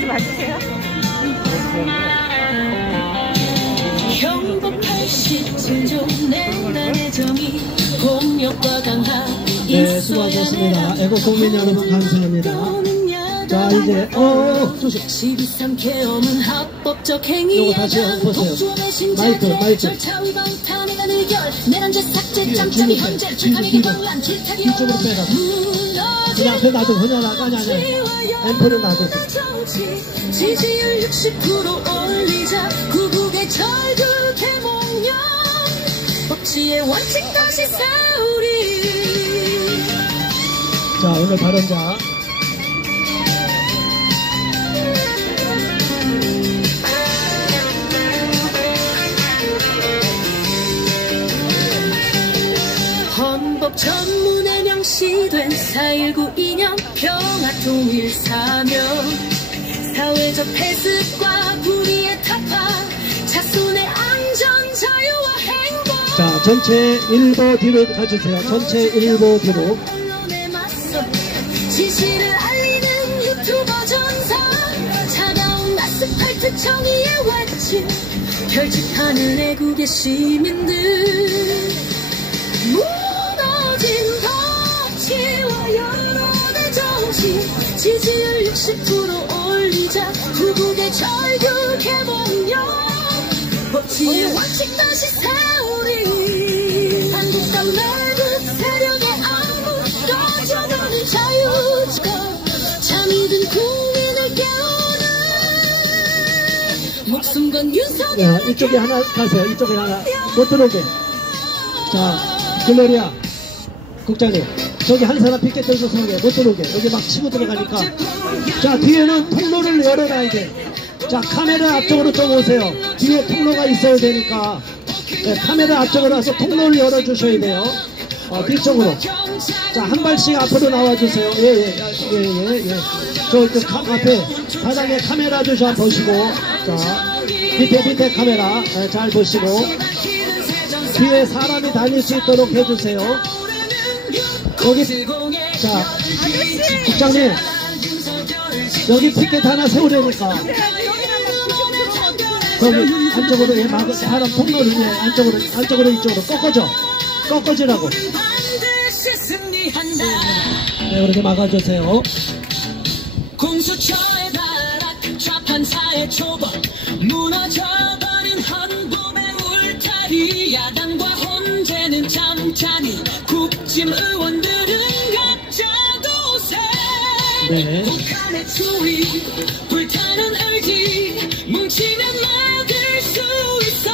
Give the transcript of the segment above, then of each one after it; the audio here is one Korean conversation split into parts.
좀 봐주세요. 형법할 시즌 내 정이 공력과 강함이 네, 수고하셨습니다. 애국 국민 여러분 감사합니다. 자, 이제 조심. 12.3 계엄은 합법적 행위야. 요거 다시 한번 보세요. 마이크. 절차 위반 탄핵안 의결 내란죄 삭제 짬짬이 현재 출타기기 혼란 줄타기 뒤쪽으로 빼라. 그냥 앞에 놔둬. 그냥 아니. 앰프를 놔둬. 지지율 60% 올리자 구국의 절규 개몽령 법치의 원칙 다시 싸우리. 자, 오늘 발언자 헌법 전문에 명시된 4.19 이념 평화 통일 사명 사회적 폐습과 불의의 타파 자손의 안전 자유와 행복. 자, 전체 1보 뒤로 가주세요. 전체 1보 뒤로. 언론에 맞서 지시를 알리는 유튜버 전사 차가운 아스팔트 정의의 외침 결집하는 애국의 시민들 무너진 법치와 여론의 정치 지지율 60% 올리자 구국의 절규 개몽령 법치의 원칙 다시 세우리. 한국과 외국 세력의 안무 꺼져가는 자유지가 잠이 든 국민을 깨우는 목숨 건 윤석열. 야, 이쪽에 하나 가세요. 이쪽에 하나 못 들어오게. 자, 글로리아 국장님, 저기 한 사람 피켓 들고 서게 못 들어오게. 여기 막 치고 들어가니까. 자, 뒤에는 통로를 열어놔야 돼. 자, 카메라 앞쪽으로 좀 오세요. 뒤에 통로가 있어야 되니까. 네, 카메라 앞쪽으로 와서 통로를 열어주셔야 돼요. 뒤쪽으로. 자, 한 발씩 앞으로 나와주세요. 예. 앞에 바닥에 카메라 좀 보시고. 자, 밑에 카메라 잘 보시고. 뒤에 사람이 다닐 수 있도록 해주세요. 거기, 자, 국장님, 여기 피켓 하나 세우려니까. 거기 안쪽으로 사람 통로를 안쪽으로 이쪽으로 꺾어지라고. 네, 그렇게 막아주세요. 공수처의 발악 좌판사의 초벌 무너져버린 헌법의 울타리 야당과 혼재는 잠잠히 국짐 의원들은 각자 도세. 네. 북한의 추위 불타는 의지 뭉치면 막을 수 있어.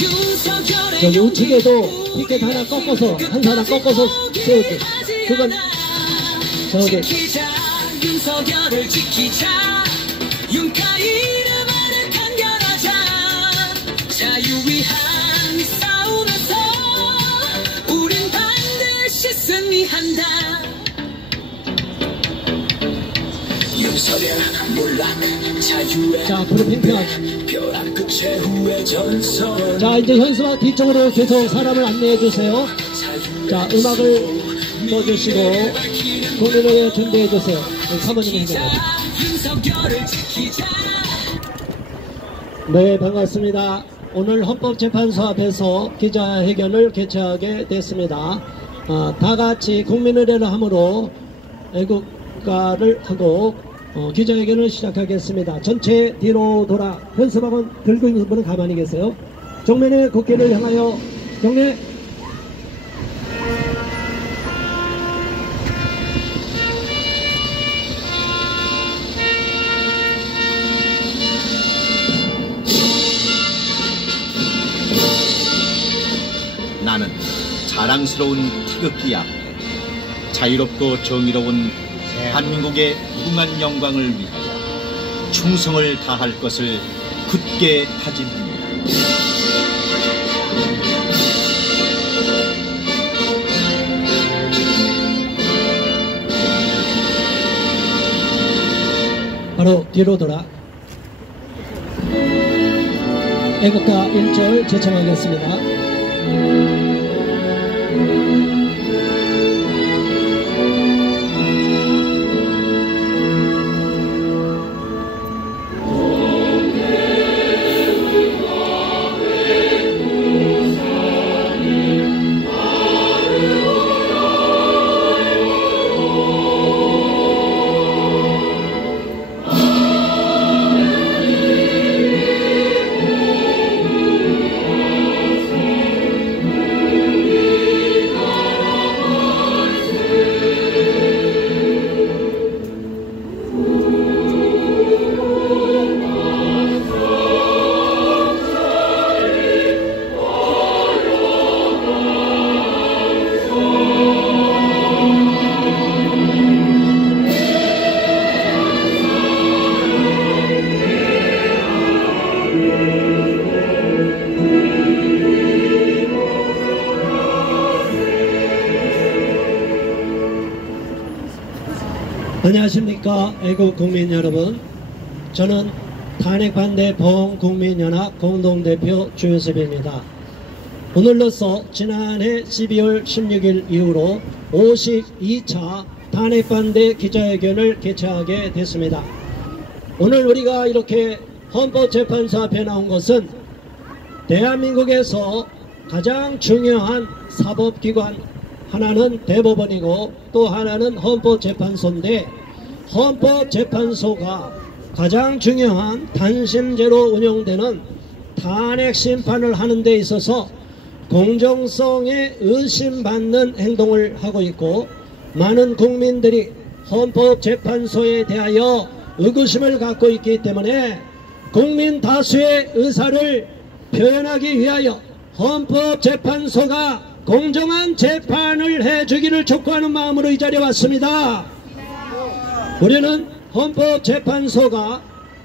윤석열의 여기 우측에도 피켓 하나 꺾어서 한 사람 꺾어서 세울게. 그건 저기 윤석열을 지키자. 윤가 이름 안에 단결하자. 자유 위한 싸움에서 우린 반드시 승리한다. 윤석열 몰락 자유의 자, 앞으로 팽팽하게. 벼랑 끝의 후의 전설. 자, 이제 현수막 뒤쪽으로 계속 사람을 안내해주세요. 자, 음악을 넣어주시고 공연을 준비해주세요. 사모님 해주세요. 네, 반갑습니다. 오늘 헌법재판소 앞에서 기자회견을 개최하게 됐습니다. 다 같이 국민의례를 함으로 애국가를 하고 기자회견을 시작하겠습니다. 전체 뒤로 돌아 현수막은 들고 있는 분은 가만히 계세요. 정면에 국기를 향하여 경례. 나는 자랑스러운 태극기 앞에 자유롭고 정의로운 대한민국의 무궁한 영광을 위하여 충성을 다할 것을 굳게 다짐합니다. 바로 뒤로 돌아 애국가 1절 제청하겠습니다. 안녕하십니까 애국 국민 여러분. 저는 탄핵반대 보험국민연합 공동대표 주요섭입니다. 오늘로써 지난해 12월 16일 이후로 52차 탄핵반대 기자회견을 개최하게 됐습니다. 오늘 우리가 이렇게 헌법재판소 앞에 나온 것은 대한민국에서 가장 중요한 사법기관, 하나는 대법원이고 또 하나는 헌법재판소인데, 헌법재판소가 가장 중요한 단심제로 운영되는 탄핵심판을 하는 데 있어서 공정성에 의심받는 행동을 하고 있고, 많은 국민들이 헌법재판소에 대하여 의구심을 갖고 있기 때문에 국민 다수의 의사를 표현하기 위하여 헌법재판소가 공정한 재판을 해주기를 촉구하는 마음으로 이 자리에 왔습니다. 우리는 헌법재판소가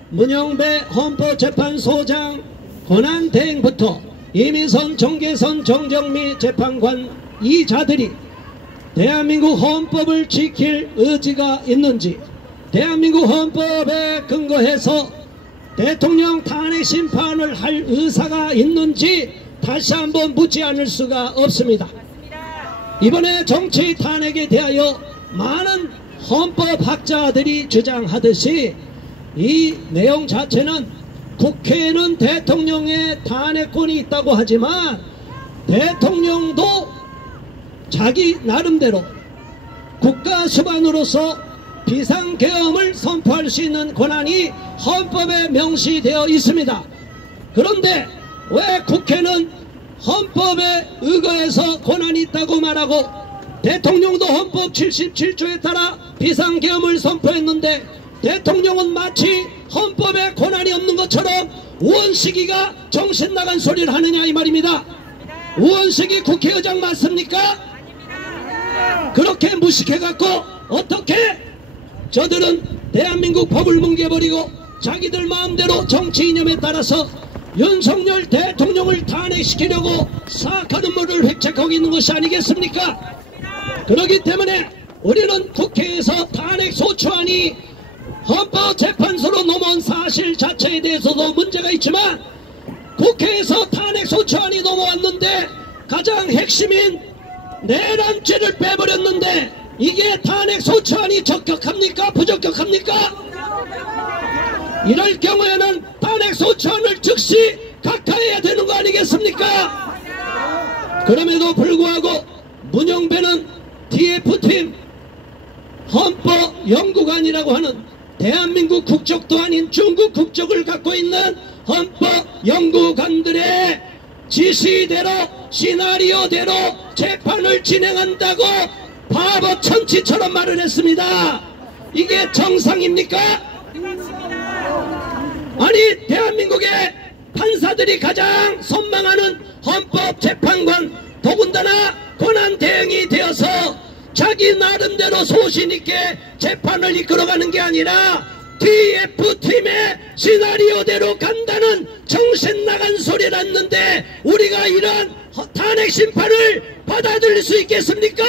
문영배 헌법재판소장 권한대행부터 이미선, 정계선, 정정미 재판관 이 자들이 대한민국 헌법을 지킬 의지가 있는지, 대한민국 헌법에 근거해서 대통령 탄핵 심판을 할 의사가 있는지 다시 한번 묻지 않을 수가 없습니다. 이번에 정치 탄핵에 대하여 많은 헌법학자들이 주장하듯이 이 내용 자체는 국회에는 대통령의 탄핵권이 있다고 하지만 대통령도 자기 나름대로 국가수반으로서 비상계엄을 선포할 수 있는 권한이 헌법에 명시되어 있습니다. 그런데 왜 국회는 헌법에 의거해서 권한이 있다고 말하고 대통령도 헌법 77조에 따라 비상계엄을 선포했는데 대통령은 마치 헌법에 권한이 없는 것처럼 우원식이가 정신나간 소리를 하느냐 이 말입니다. 우원식이 국회의장 맞습니까? 그렇게 무식해갖고 어떻게 저들은 대한민국 법을 뭉개버리고 자기들 마음대로 정치 이념에 따라서 윤석열 대통령을 탄핵시키려고 사악한 음모를 획책하고 있는 것이 아니겠습니까? 그렇기 때문에 우리는 국회에서 탄핵소추안이 헌법재판소로 넘어온 사실 자체에 대해서도 문제가 있지만 국회에서 탄핵소추안이 넘어왔는데 가장 핵심인 내란죄를 빼버렸는데 이게 탄핵소추안이 적격합니까? 부적격합니까? 이럴 경우에는 탄핵소추안을 즉시 각하해야 되는 거 아니겠습니까? 그럼에도 불구하고 문영배는 TF팀 헌법연구관이라고 하는 대한민국 국적도 아닌 중국 국적을 갖고 있는 헌법연구관들의 지시대로 시나리오대로 재판을 진행한다고 바보 천치처럼 말을 했습니다. 이게 정상입니까? 아니 대한민국의 판사들이 가장 선망하는 헌법재판관, 더군다나 권한대행이 되어서 자기 나름대로 소신있게 재판을 이끌어가는 게 아니라 TF팀의 시나리오대로 간다는 정신나간 소리를 했는데 우리가 이러한 탄핵심판을 받아들일 수 있겠습니까?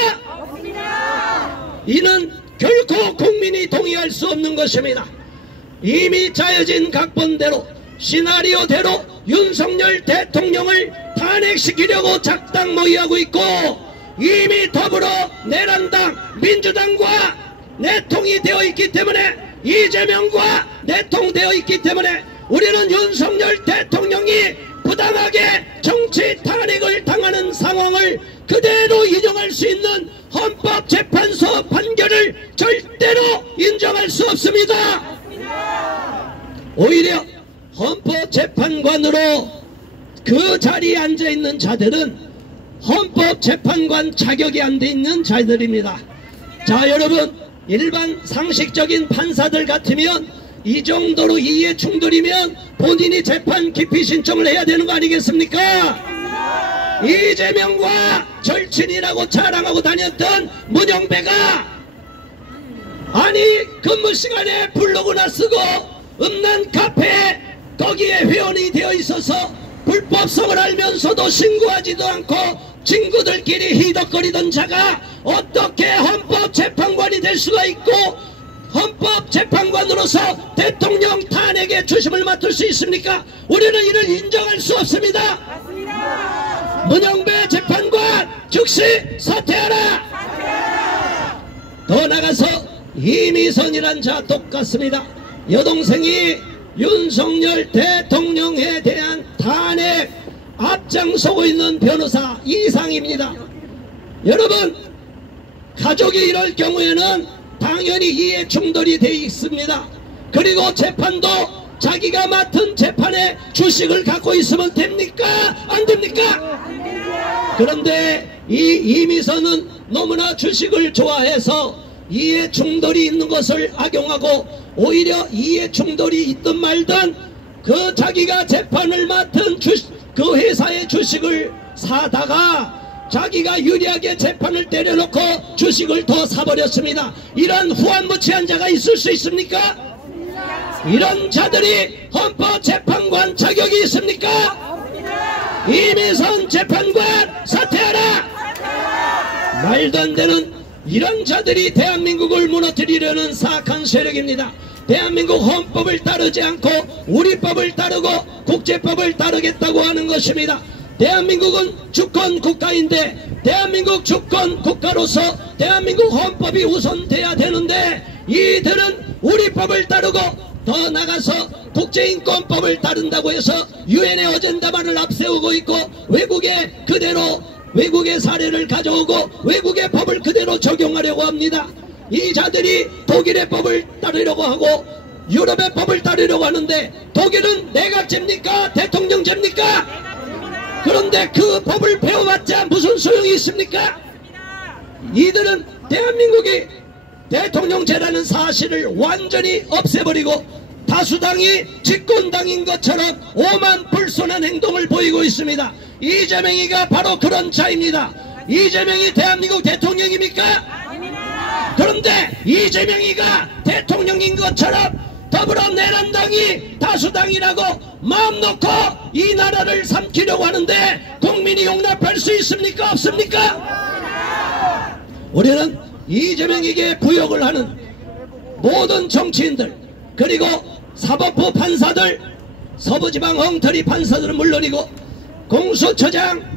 이는 결코 국민이 동의할 수 없는 것입니다. 이미 짜여진 각본대로 시나리오대로 윤석열 대통령을 탄핵시키려고 작당모의하고 있고 이미 더불어 내란당 민주당과 내통이 되어 있기 때문에 이재명과 내통되어 있기 때문에 우리는 윤석열 대통령이 부당하게 정치 탄핵을 당하는 상황을 그대로 인정할 수 있는 헌법재판소 판결을 절대로 인정할 수 없습니다. 오히려 헌법재판관으로 그 자리에 앉아있는 자들은 헌법재판관 자격이 안 돼 있는 자들입니다. 자 여러분, 일반 상식적인 판사들 같으면 이 정도로 이해 충돌이면 본인이 재판 기피 신청을 해야 되는 거 아니겠습니까? 이재명과 절친이라고 자랑하고 다녔던 문영배가 아니 근무 시간에 블로그나 쓰고 음란 카페 거기에 회원이 되어 있어서 불법성을 알면서도 신고하지도 않고 친구들끼리 희덕거리던 자가 어떻게 헌법재판관이 될 수가 있고 헌법재판관으로서 대통령 탄핵의 주심을 맡을 수 있습니까? 우리는 이를 인정할 수 없습니다. 문영배 재판관 즉시 사퇴하라. 더 나가서 이미선이란 자 똑같습니다. 여동생이 윤석열 대통령에 대한 탄핵 앞장서고 있는 변호사 이상입니다. 여러분, 가족이 이럴 경우에는 당연히 이해 충돌이 되어 있습니다. 그리고 재판도 자기가 맡은 재판에 주식을 갖고 있으면 됩니까? 안 됩니까? 그런데 이 이미선은 너무나 주식을 좋아해서 이해 충돌이 있는 것을 악용하고 오히려 이해 충돌이 있든 말든 그 자기가 재판을 맡은 그 회사의 주식을 사다가 자기가 유리하게 재판을 때려놓고 주식을 더 사버렸습니다. 이런 후한무치한 자가 있을 수 있습니까? 이런 자들이 헌법재판관 자격이 있습니까? 이미선 재판관 사퇴하라! 말도 안 되는 이런 자들이 대한민국을 무너뜨리려는 사악한 세력입니다. 대한민국 헌법을 따르지 않고 우리 법을 따르고 국제법을 따르겠다고 하는 것입니다. 대한민국은 주권 국가인데 대한민국 주권 국가로서 대한민국 헌법이 우선돼야 되는데 이들은 우리 법을 따르고 더 나가서 국제인권법을 따른다고 해서 유엔의 어젠다만을 앞세우고 있고 외국의 사례를 가져오고 외국의 법을 그대로 적용하려고 합니다. 이 자들이 독일의 법을 따르려고 하고 유럽의 법을 따르려고 하는데 독일은 내각제입니까? 대통령제입니까? 그런데 그 법을 배워봤자 무슨 소용이 있습니까? 이들은 대한민국이 대통령제라는 사실을 완전히 없애버리고 다수당이 집권당인 것처럼 오만불손한 행동을 보이고 있습니다. 이재명이가 바로 그런 자입니다. 이재명이 대한민국 대통령입니까? 그런데 이재명이가 대통령인 것처럼 더불어내란당이 다수당이라고 마음 놓고 이 나라를 삼키려고 하는데 국민이 용납할 수 있습니까? 없습니까? 우리는 이재명에게 부역을 하는 모든 정치인들 그리고 사법부 판사들 서부지방 엉터리 판사들은 물론이고 공수처장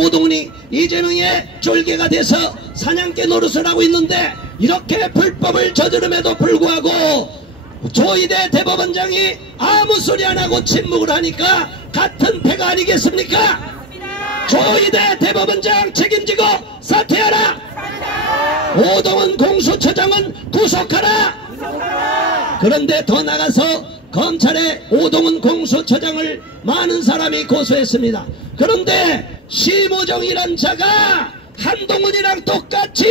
오동훈이 이재명의 쫄개가 돼서 사냥개 노릇을 하고 있는데 이렇게 불법을 저지름에도 불구하고 조희대 대법원장이 아무 소리 안 하고 침묵을 하니까 같은 패가 아니겠습니까? 조희대 대법원장 책임지고 사퇴하라! 오동훈 공수처장은 구속하라! 그런데 더 나가서 검찰에 오동훈 공수처장을 많은 사람이 고소했습니다. 그런데 심우정이란 자가 한동훈이랑 똑같이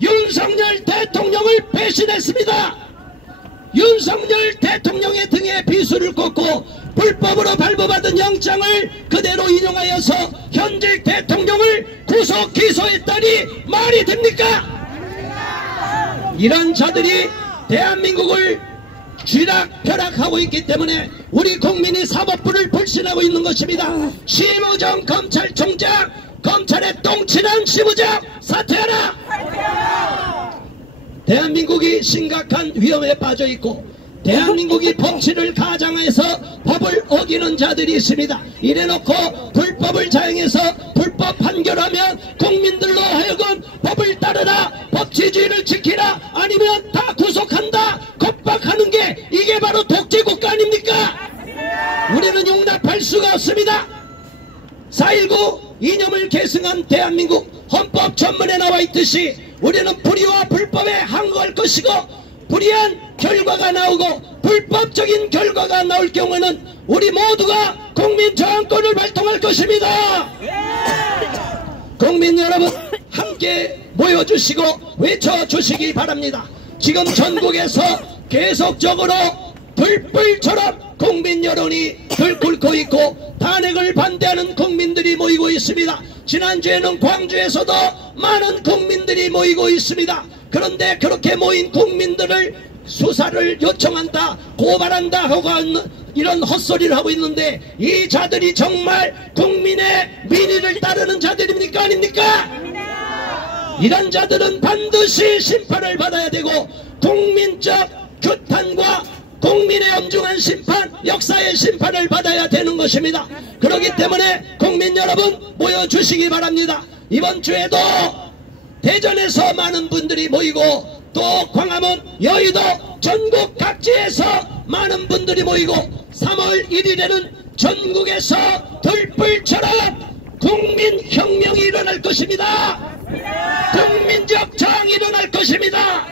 윤석열 대통령을 배신했습니다. 윤석열 대통령의 등에 비수를 꽂고 불법으로 발부받은 영장을 그대로 인용하여서 현직 대통령을 구속 기소했다니 말이 됩니까? 이런 자들이 대한민국을 쥐락펴락하고 있기 때문에 우리 국민이 사법부를 불신하고 있는 것입니다. 심우정 검찰총장, 검찰의 똥칠한 심우정 사퇴하라! 대한민국이 심각한 위험에 빠져 있고 대한민국이 법치를 가장해서 법을 어기는 자들이 있습니다. 이래놓고 불법을 자행해서 불법 판결하면 국민들로 하여금 법을 따르라, 법치주의를 지키라, 아니면 다 구속한다, 겁박하는 게 이게 바로 독재국가 아닙니까? 우리는 용납할 수가 없습니다. 4.19 이념을 계승한 대한민국 헌법 전문에 나와 있듯이 우리는 불의와 불법에 항거할 것이고 불의한 결과가 나오고 불법적인 결과가 나올 경우에는 우리 모두가 국민 저항권을 발동할 것입니다. 국민 여러분 함께 모여주시고 외쳐주시기 바랍니다. 지금 전국에서 계속적으로 불불처럼 국민 여론이 들끓고 있고 탄핵을 반대하는 국민들이 모이고 있습니다. 지난주에는 광주에서도 많은 국민들이 모이고 있습니다. 그런데 그렇게 모인 국민들을 수사를 요청한다, 고발한다 하고 이런 헛소리를 하고 있는데 이 자들이 정말 국민의 민의를 따르는 자들입니까? 아닙니까? 이런 자들은 반드시 심판을 받아야 되고 국민적 규탄과 국민의 엄중한 심판, 역사의 심판을 받아야 되는 것입니다. 그렇기 때문에 국민 여러분 모여주시기 바랍니다. 이번 주에도 대전에서 많은 분들이 모이고 또 광화문, 여의도, 전국 각지에서 많은 분들이 모이고 3월 1일에는 전국에서 들불처럼 국민혁명이 일어날 것입니다. 국민적 저항이 일어날 것입니다.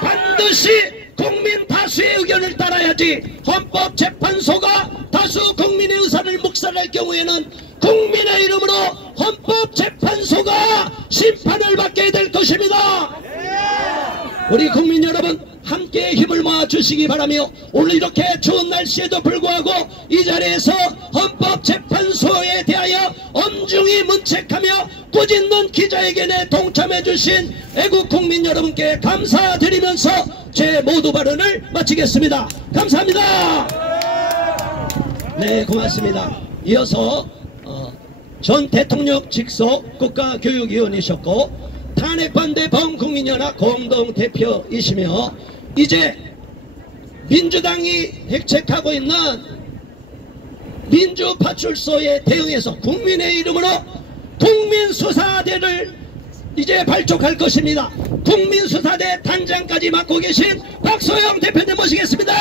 반드시 국민 다수의 의견을 따라야지 헌법재판소가 다수 국민의 의사를 묵살할 경우에는 국민의 이름으로 헌법재판소가 심판을 받게 될 것입니다. 우리 국민 여러분 함께 힘을 모아 주시기 바라며 오늘 이렇게 추운 날씨에도 불구하고 이 자리에서 헌법재판소에 대하여 엄중히 문책하며 꾸짖는 기자회견에 동참해 주신 애국 국민 여러분께 감사드리면서 제 모두 발언을 마치겠습니다. 감사합니다. 네, 고맙습니다. 이어서 전 대통령 직속 국가교육위원이셨고 탄핵반대 범국민연합 공동대표이시며 이제 민주당이 핵책하고 있는 민주파출소에 대응해서 국민의 이름으로 국민수사대를 이제 발족할 것입니다. 국민수사대 단장까지 맡고 계신 박소영 대표님 모시겠습니다.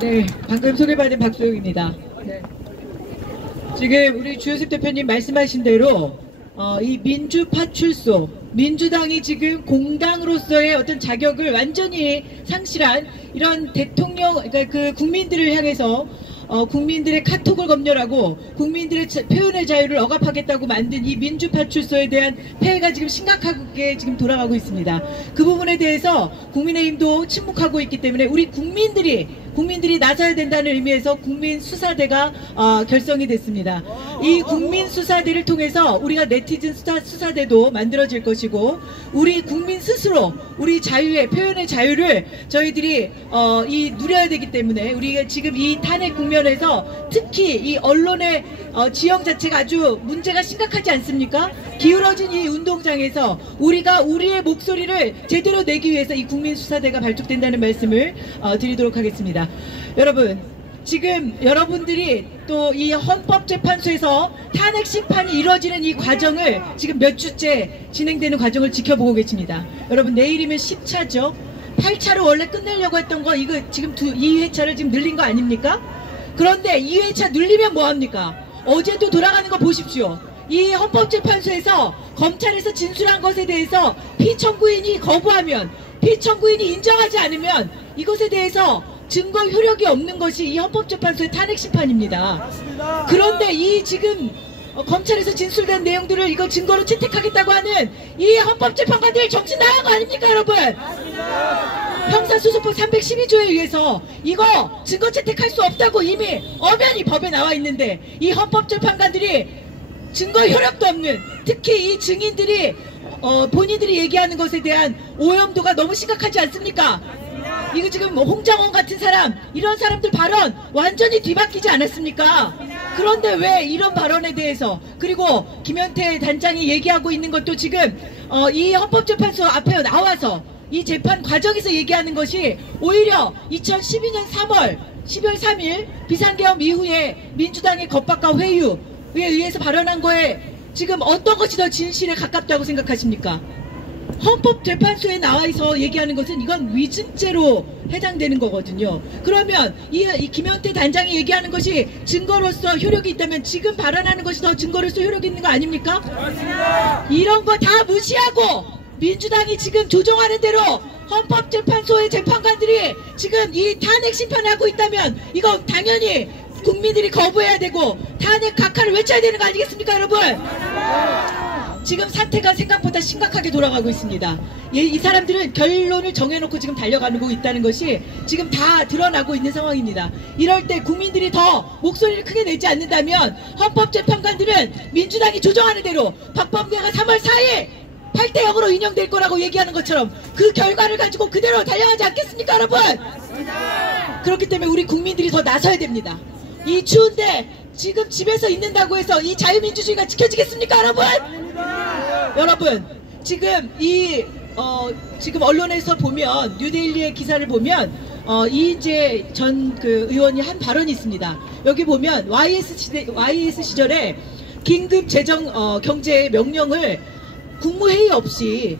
네, 방금 소개받은 박소영입니다. 네. 지금 우리 주요셉 대표님 말씀하신 대로 이 민주파출소, 민주당이 지금 공당으로서의 어떤 자격을 완전히 상실한 이런 대통령, 그러니까 그 국민들을 향해서 국민들의 카톡을 검열하고 국민들의 표현의 자유를 억압하겠다고 만든 이 민주파출소에 대한 폐해가 지금 심각하게 지금 돌아가고 있습니다. 그 부분에 대해서 국민의힘도 침묵하고 있기 때문에 우리 국민들이 나서야 된다는 의미에서 국민수사대가 결성이 됐습니다. 이 국민수사대를 통해서 우리가 네티즌 수사대도 만들어질 것이고 우리 국민 스스로 우리 자유의 표현의 자유를 저희들이 누려야 되기 때문에 우리가 지금 이 탄핵 국면에서 특히 이 언론의 지형 자체가 아주 문제가 심각하지 않습니까? 기울어진 이 운동장에서 우리가 우리의 목소리를 제대로 내기 위해서 이 국민수사대가 발족된다는 말씀을 드리도록 하겠습니다. 여러분, 지금 여러분들이 또 이 헌법재판소에서 탄핵 심판이 이루어지는 이 과정을 지금 몇 주째 진행되는 과정을 지켜보고 계십니다. 여러분, 내일이면 10차죠. 8차로 원래 끝내려고 했던 거 이거 지금 2회차를 지금 늘린 거 아닙니까? 그런데 2회차 늘리면 뭐합니까? 어제도 돌아가는 거 보십시오. 이 헌법재판소에서 검찰에서 진술한 것에 대해서 피청구인이 거부하면, 피청구인이 인정하지 않으면 이것에 대해서 증거 효력이 없는 것이 이 헌법재판소의 탄핵 심판입니다. 그런데 이 지금 검찰에서 진술된 내용들을 이거 증거로 채택하겠다고 하는 이 헌법재판관들 정신 나간 거 아닙니까, 여러분? 형사소송법 312조에 의해서 이거 증거 채택할 수 없다고 이미 엄연히 법에 나와 있는데 이 헌법재판관들이 증거 효력도 없는, 특히 이 증인들이 본인들이 얘기하는 것에 대한 오염도가 너무 심각하지 않습니까? 이거 지금 홍장원 같은 사람, 이런 사람들 발언 완전히 뒤바뀌지 않았습니까? 그런데 왜 이런 발언에 대해서, 그리고 김현태 단장이 얘기하고 있는 것도 지금 이 헌법재판소 앞에 나와서 이 재판 과정에서 얘기하는 것이 오히려 2012년 3월 12월 3일 비상계엄 이후에 민주당의 겁박과 회유에 의해서 발언한 거에 지금 어떤 것이 더 진실에 가깝다고 생각하십니까? 헌법재판소에 나와서 얘기하는 것은 이건 위증죄로 해당되는 거거든요. 그러면 이 김현태 단장이 얘기하는 것이 증거로서 효력이 있다면 지금 발언하는 것이 더 증거로서 효력이 있는 거 아닙니까? 맞습니다. 이런 거 다 무시하고 민주당이 지금 조종하는 대로 헌법재판소의 재판관들이 지금 이 탄핵 심판하고 있다면 이거 당연히 국민들이 거부해야 되고 탄핵 각하를 외쳐야 되는 거 아니겠습니까, 여러분? 지금 사태가 생각보다 심각하게 돌아가고 있습니다. 이 사람들은 결론을 정해놓고 지금 달려가고 있다는 것이 지금 다 드러나고 있는 상황입니다. 이럴 때 국민들이 더 목소리를 크게 내지 않는다면 헌법재판관들은 민주당이 조정하는 대로 박범계가 3월 4일 8대 0으로 인용될 거라고 얘기하는 것처럼 그 결과를 가지고 그대로 달려가지 않겠습니까, 여러분? 그렇기 때문에 우리 국민들이 더 나서야 됩니다. 이 추운데 지금 집에서 있는다고 해서 이 자유민주주의가 지켜지겠습니까, 여러분? 여러분 지금 지금 언론에서 보면 뉴델리의 기사를 보면 이인재 전 그 의원이 한 발언이 있습니다. 여기 보면 YS 시절에 긴급 재정 경제 명령을 국무회의 없이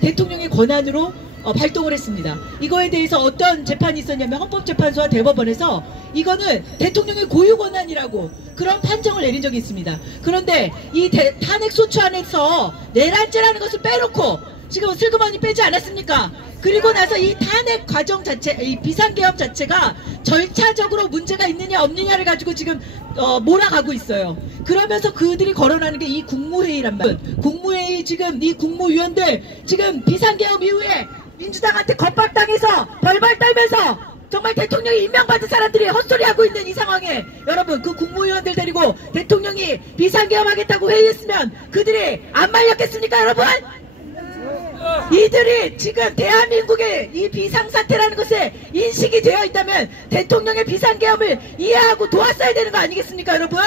대통령의 권한으로 발동을 했습니다. 이거에 대해서 어떤 재판이 있었냐면 헌법재판소와 대법원에서 이거는 대통령의 고유 권한이라고 그런 판정을 내린 적이 있습니다. 그런데 이 탄핵소추 안에서 내란죄라는 것을 빼놓고 지금 슬그머니 빼지 않았습니까? 그리고 나서 이 탄핵 과정 자체, 이 비상계엄 자체가 절차적으로 문제가 있느냐 없느냐를 가지고 지금 몰아가고 있어요. 그러면서 그들이 거론하는 게 이 국무회의란 말이에요. 국무회의 지금 이 국무위원들 지금 비상계엄 이후에 민주당한테 겁박당해서 벌벌 떨면서 정말 대통령이 임명받은 사람들이 헛소리하고 있는 이 상황에 여러분 그 국무위원들 데리고 대통령이 비상계엄하겠다고 회의했으면 그들이 안 말렸겠습니까 여러분? 이들이 지금 대한민국의 이 비상사태라는 것에 인식이 되어 있다면 대통령의 비상계엄을 이해하고 도왔어야 되는 거 아니겠습니까 여러분?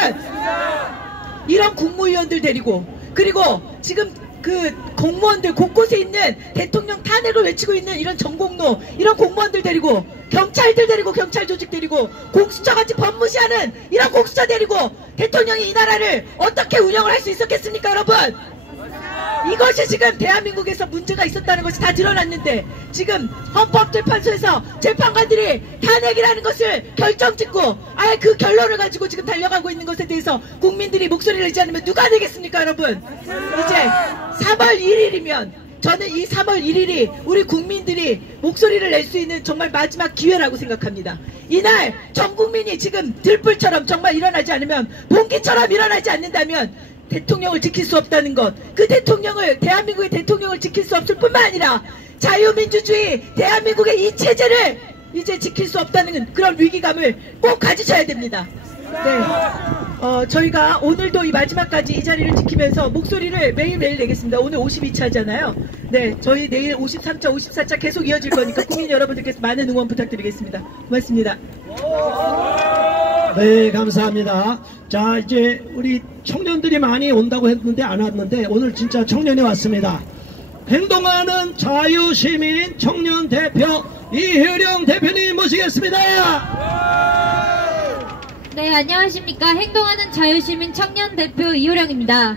이런 국무위원들 데리고 그리고 지금 그 공무원들 곳곳에 있는 대통령 탄핵을 외치고 있는 이런 전공로 이런 공무원들 데리고 경찰들 데리고 경찰 조직 데리고 공수처같이 법무시하는 이런 공수처 데리고 대통령이 이 나라를 어떻게 운영을 할 수 있었겠습니까 여러분? 이것이 지금 대한민국에서 문제가 있었다는 것이 다 드러났는데 지금 헌법재판소에서 재판관들이 탄핵이라는 것을 결정짓고 아예 그 결론을 가지고 지금 달려가고 있는 것에 대해서 국민들이 목소리를 내지 않으면 누가 내겠습니까 여러분? 이제 3월 1일이면 저는 이 3월 1일이 우리 국민들이 목소리를 낼 수 있는 정말 마지막 기회라고 생각합니다. 이날 전 국민이 지금 들불처럼 정말 일어나지 않으면 봉기처럼 일어나지 않는다면 대통령을 지킬 수 없다는 것, 그 대통령을 대한민국의 대통령을 지킬 수 없을 뿐만 아니라 자유민주주의 대한민국의 이 체제를 이제 지킬 수 없다는 그런 위기감을 꼭 가지셔야 됩니다. 네, 저희가 오늘도 이 마지막까지 이 자리를 지키면서 목소리를 매일매일 내겠습니다. 오늘 52차잖아요. 네, 저희 내일 53차, 54차 계속 이어질 거니까 국민 여러분들께서 많은 응원 부탁드리겠습니다. 고맙습니다. 네, 감사합니다. 자, 이제 우리 청년들이 많이 온다고 했는데 안 왔는데 오늘 진짜 청년이 왔습니다. 행동하는 자유시민 청년 대표 이효령 대표님 모시겠습니다. 네, 안녕하십니까. 행동하는 자유시민 청년 대표 이효령입니다.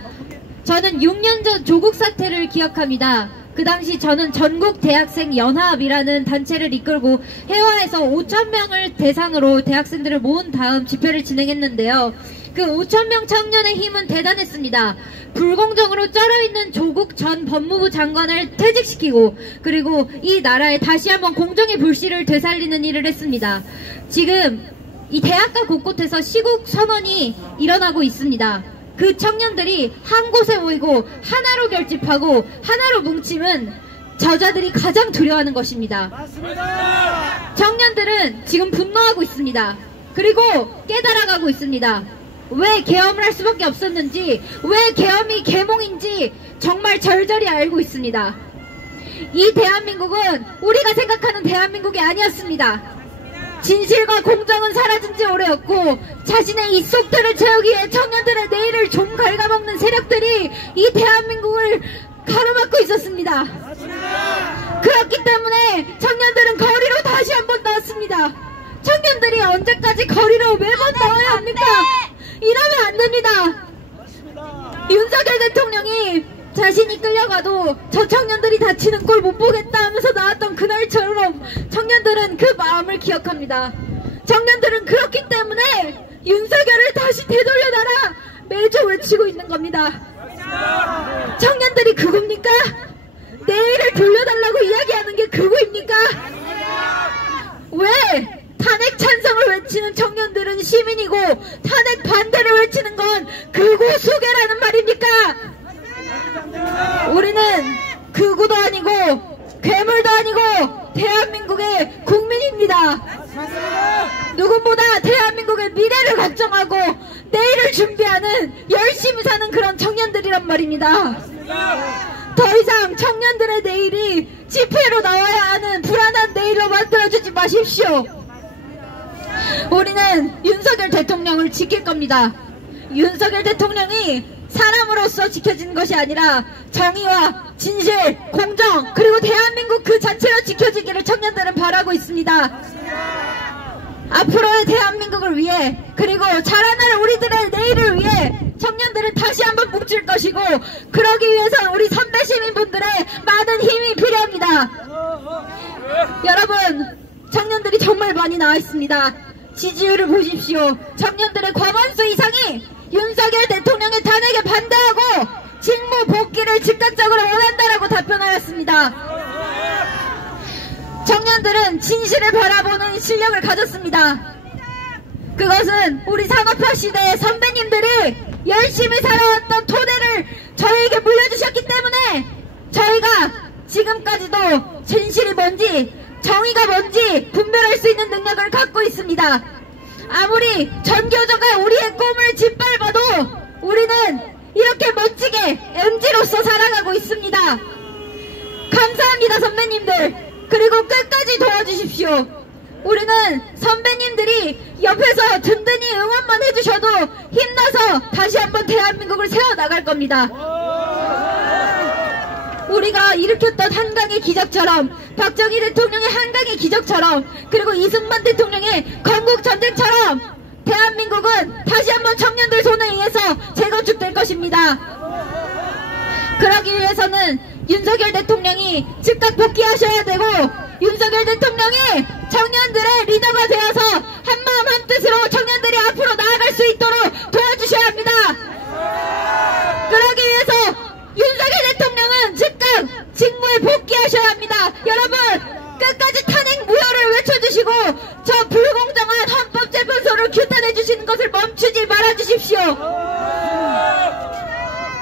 저는 6년 전 조국 사태를 기억합니다. 그 당시 저는 전국대학생연합이라는 단체를 이끌고 해화에서 5,000명을 대상으로 대학생들을 모은 다음 집회를 진행했는데요. 그 5,000명 청년의 힘은 대단했습니다. 불공정으로 쩔어있는 조국 전 법무부 장관을 퇴직시키고 그리고 이 나라에 다시 한번 공정의 불씨를 되살리는 일을 했습니다. 지금 이 대학가 곳곳에서 시국 선언이 일어나고 있습니다. 그 청년들이 한 곳에 모이고 하나로 결집하고 하나로 뭉치면 저자들이 가장 두려워하는 것입니다. 맞습니다. 청년들은 지금 분노하고 있습니다. 그리고 깨달아가고 있습니다. 왜 계엄을 할 수밖에 없었는지, 왜 계엄이 계몽인지 정말 절절히 알고 있습니다. 이 대한민국은 우리가 생각하는 대한민국이 아니었습니다. 진실과 공정은 사라진 지 오래였고 자신의 이 속들을 채우기 위해 청년들의 내일을 좀 갉아먹는 세력들이 이 대한민국을 가로막고 있었습니다. 그렇기 때문에 청년들은 거리로 다시 한번 나왔습니다. 청년들이 언제까지 거리로 매번 나와야 합니까? 이러면 안 됩니다. 윤석열 대통령이 자신이 끌려가도 저 청년들이 다치는 꼴 못 보겠다 하면서 나왔던 그날처럼 청년들은 그 마음을 기억합니다. 청년들은 그렇기 때문에 윤석열을 다시 되돌려놔라 매주 외치고 있는 겁니다. 청년들이 그겁니까? 내일을 돌려달라고 이야기하는 게 그거입니까? 왜? 탄핵 찬성을 외치는 청년들은 시민이고 탄핵 반대를 외치는 건 극우수계라는 말입니까? 우리는 극우도 아니고 괴물도 아니고 대한민국의 국민입니다. 누구보다 대한민국의 미래를 걱정하고 내일을 준비하는 열심히 사는 그런 청년들이란 말입니다. 더 이상 청년들의 내일이 집회로 나와야 하는 불안한 내일로 만들어주지 마십시오. 우리는 윤석열 대통령을 지킬 겁니다. 윤석열 대통령이 사람으로서 지켜지는 것이 아니라 정의와 진실, 공정, 그리고 대한민국 그 자체로 지켜지기를 청년들은 바라고 있습니다. 앞으로의 대한민국을 위해, 그리고 자라날 우리들의 내일을 위해 청년들은 다시 한번 뭉칠 것이고, 그러기 위해선 우리 선배 시민분들의 많은 힘이 필요합니다. 여러분, 청년들이 정말 많이 나와 있습니다. 지지율을 보십시오. 청년들의 과반수 이상이 윤석열 대통령의 탄핵에 반대하고 직무 복귀를 즉각적으로 원한다라고 답변하였습니다. 청년들은 진실을 바라보는 실력을 가졌습니다. 그것은 우리 산업화 시대의 선배님들이 열심히 살아왔던 토대를 저희에게 물려주셨기 때문에 저희가 지금까지도 진실이 뭔지, 정의가 뭔지 분별할 수 있는 능력을 갖고 있습니다. 아무리 전교조가 우리의 꿈을 짓밟아도 우리는 이렇게 멋지게 MZ로서 살아가고 있습니다. 감사합니다, 선배님들. 그리고 끝까지 도와주십시오. 우리는 선배님들이 옆에서 든든히 응원만 해주셔도 힘나서 다시 한번 대한민국을 세워나갈 겁니다. 우리가 일으켰던 한강의 기적처럼, 박정희 대통령의 한강의 기적처럼, 그리고 이승만 대통령의 건국전쟁처럼 대한민국은 다시 한번 청년들 손에 의해서 재건축될 것입니다. 그러기 위해서는 윤석열 대통령이 즉각 복귀하셔야 되고, 윤석열 대통령이 청년들의 리더가 되어서 한마음 한뜻으로 청년들이 앞으로 나아갈 수 있도록 도와주셔야 합니다. 그러기 위해서 윤석열 대통령은 즉각 직무에 복귀하셔야 합니다. 여러분, 끝까지 탄핵 무효를 외쳐주시고 저 불공정한 헌법재판소를 규탄해주시는 것을 멈추지 말아주십시오.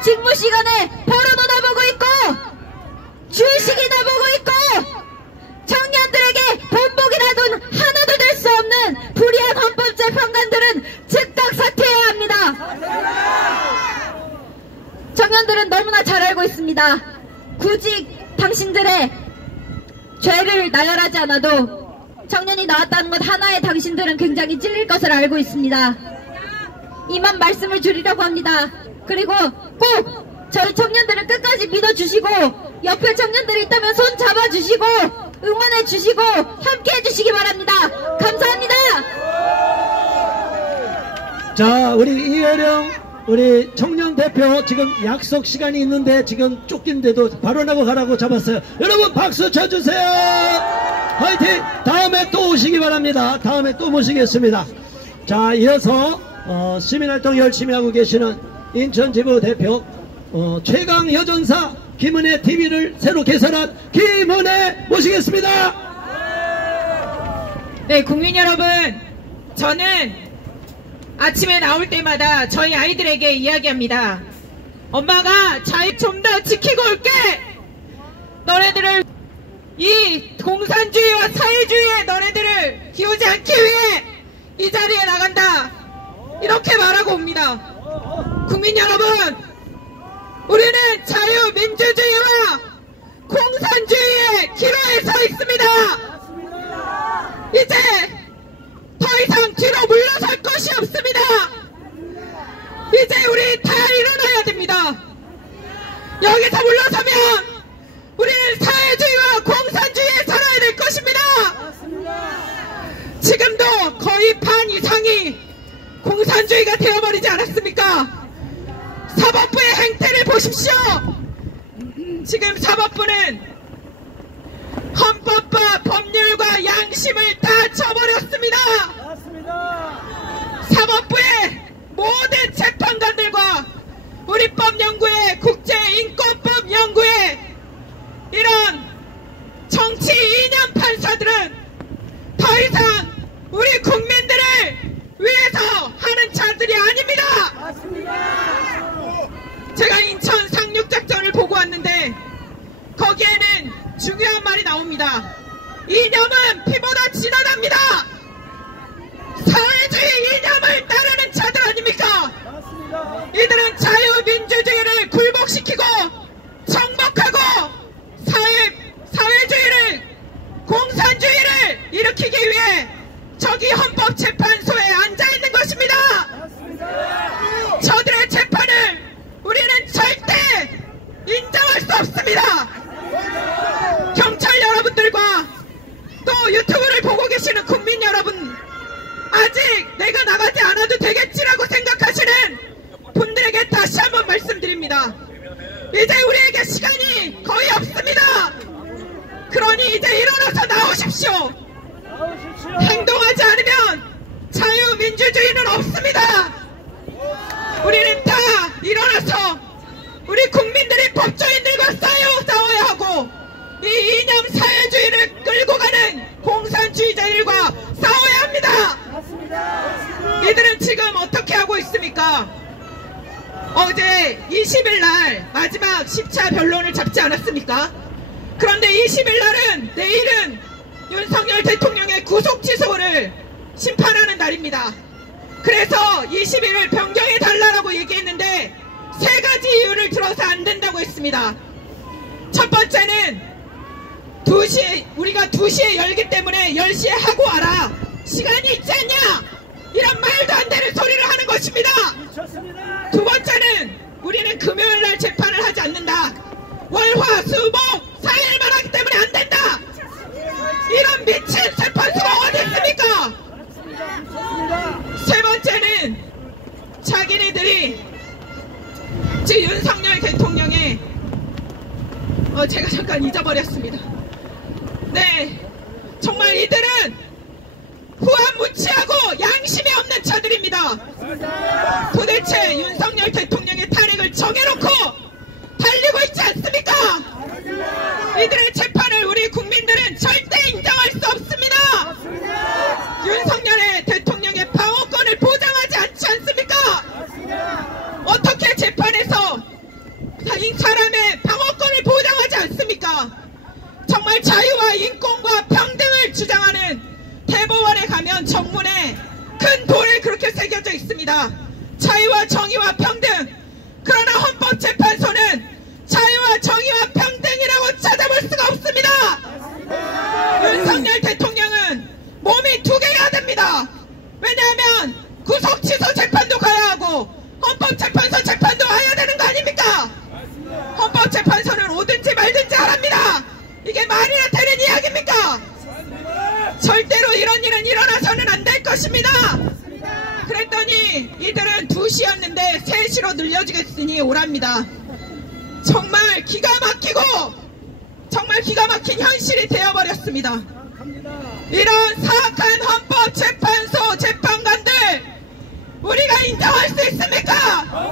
직무 시간에 벌어도 나보고 있고 주식이 나보고 있고 청년들에게 본보기라도 하나도 될 수 없는 불의한 헌법재판관들은 즉각 사퇴해야 합니다. 청년들은 너무나 잘 알고 있습니다. 굳이 당신들의 죄를 나열하지 않아도 청년이 나왔다는 것 하나에 당신들은 굉장히 찔릴 것을 알고 있습니다. 이만 말씀을 드리려고 합니다. 그리고 꼭 저희 청년들을 끝까지 믿어주시고 옆에 청년들이 있다면 손 잡아주시고 응원해주시고 함께해주시기 바랍니다. 감사합니다. 자, 우리 이혜령 우리 청년 대표 지금 약속 시간이 있는데 지금 쫓긴데도 바로 나고 가라고 잡았어요. 여러분 박수 쳐주세요. 화이팅. 다음에 또 오시기 바랍니다. 다음에 또 모시겠습니다. 자, 이어서 시민활동 열심히 하고 계시는 인천지부 대표 최강 여전사 김은혜 TV를 새로 개설한 김은혜 모시겠습니다. 네, 국민 여러분, 저는 아침에 나올 때마다 저희 아이들에게 이야기합니다. 엄마가 자유 좀 더 지키고 올게. 너네들을 이 공산주의와 사회주의에 너네들을 키우지 않기 위해 이 자리에 나간다. 이렇게 말하고 옵니다. 국민 여러분, 우리는 자유민주주의와 공산주의의 기로에 서 있습니다. 이제 더 이상 뒤로 물러설 것이 없습니다. 이제 우리 다 일어나야 됩니다. 여기서 물러서면 우리는 사회주의와 공산주의에 살아야 될 것입니다. 지금도 거의 반 이상이 공산주의가 되어버리지 않았습니까? 사법부의 행태를 보십시오. 지금 사법부는 헌법과 법률과 양심을 다 저버렸습니다. 사법부의 모든 재판관들과 우리 법연구회, 국제인권법연구회 이런 정치 이념 판사들은 더 이상 우리 국민들을 위해서 하는 자들이 아닙니다. 제가 인천 상륙작전을 보고 왔는데 거기에는 중요한 말이 나옵니다. 이념은 피보다 지나답니다. 사회주의 이념을 따르는 자들 아닙니까? 이들은 자유민주주의를 있습니다. 이제 우리에게 시간이 거의 없습니다. 그러니 이제 일어나서 나오십시오. 행동하지 않으면 자유민주주의는 없습니다. 우리는 다 일어나서 우리 국민들이 법조인들과 싸워야 하고 이 이념 사회주의를 끌고 가는 공산주의자들과 싸워야 합니다. 이들은 지금 어떻게 하고 있습니까? 어제 20일 날 마지막 10차 변론을 잡지 않았습니까? 그런데 20일 날은 내일은 윤석열 대통령의 구속 취소를 심판하는 날입니다. 그래서 20일을 변경해달라고 얘기했는데 3가지 이유를 들어서 안 된다고 했습니다. 첫 번째는 2시, 우리가 2시에 열기 때문에 10시에 하고 와라. 시간이 있지 않냐? 이런 말도 안 되는 소리를 하는 것입니다. 두 번째는 우리는 금요일 날 재판을 하지 않는다. 월화 수목 4일만 하기 때문에 안 된다. 이런 미친 재판수가 어디 있습니까? 세 번째는 자기네들이 지금 윤석열 대통령의 제가 잠깐 잊어버렸습니다. 네, 정말 이들은 후한무치하고 양심이 없는 자들입니다. 도대체 윤석열 대통령의 탄핵을 정해놓고 달리고 있지 않습니까? 이들의 재판을 우리 국민들은 절대 인정할 수 없습니다. 윤석열의 대통령의 방어권을 보장하지 않지 않습니까? 어떻게 재판에서 이 사람의 방어권을 보장하지 않습니까? 정말 자유와 인권과 평등을 주장하는 대법원에 가면 정문에 큰 돌에 그렇게 새겨져 있습니다. 자유와 정의와 평등. 그러나 헌법재판소는 자유와 정의와 평등이라고 찾아볼 수가 없습니다. 윤석열 대통령은 몸이 2개가 됩니다. 왜냐하면 구속 취소 재판도 가야 하고 헌법재판소 재판도 해야 되는 거 아닙니까? 헌법재판소는 오든지 말든지 하랍니다. 이게 말이나 되는 이야기입니까? 절대로 이런 일은 일어나서는 안 될 것입니다. 그랬더니 이들은 2시였는데 3시로 늘려주겠으니 오랍니다. 정말 기가 막히고 정말 기가 막힌 현실이 되어버렸습니다. 이런 사악한 헌법재판소 재판관들 우리가 인정할 수 있습니까?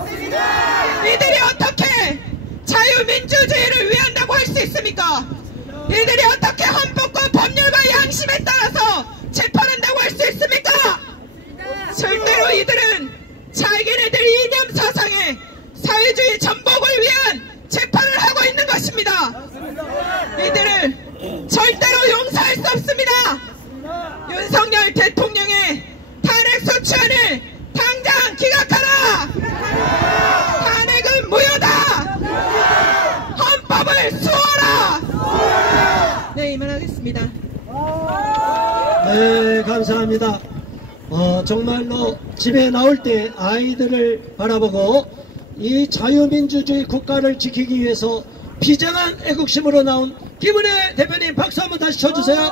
이들이 어떻게 자유민주주의를 위한다고 할 수 있습니까? 이들이 어떻게 헌법과 법률과 양심에 따라서 재판한다고 할 수 있습니까? 절대로 이들은 자기네들 이념 사상에 사회주의 전복을 위한 재판을 하고 있는 것입니다. 이들을 절대로 용서할 수 없습니다. 윤석열 대통령의 탄핵 소추안을 당장 기각하라. 탄핵은 무효다. 헌법을 수호하라. 네, 이만하겠습니다. 네, 감사합니다. 정말로 집에 나올 때 아이들을 바라보고 이 자유민주주의 국가를 지키기 위해서 비정한 애국심으로 나온 김은혜 대표님 박수 한번 다시 쳐주세요.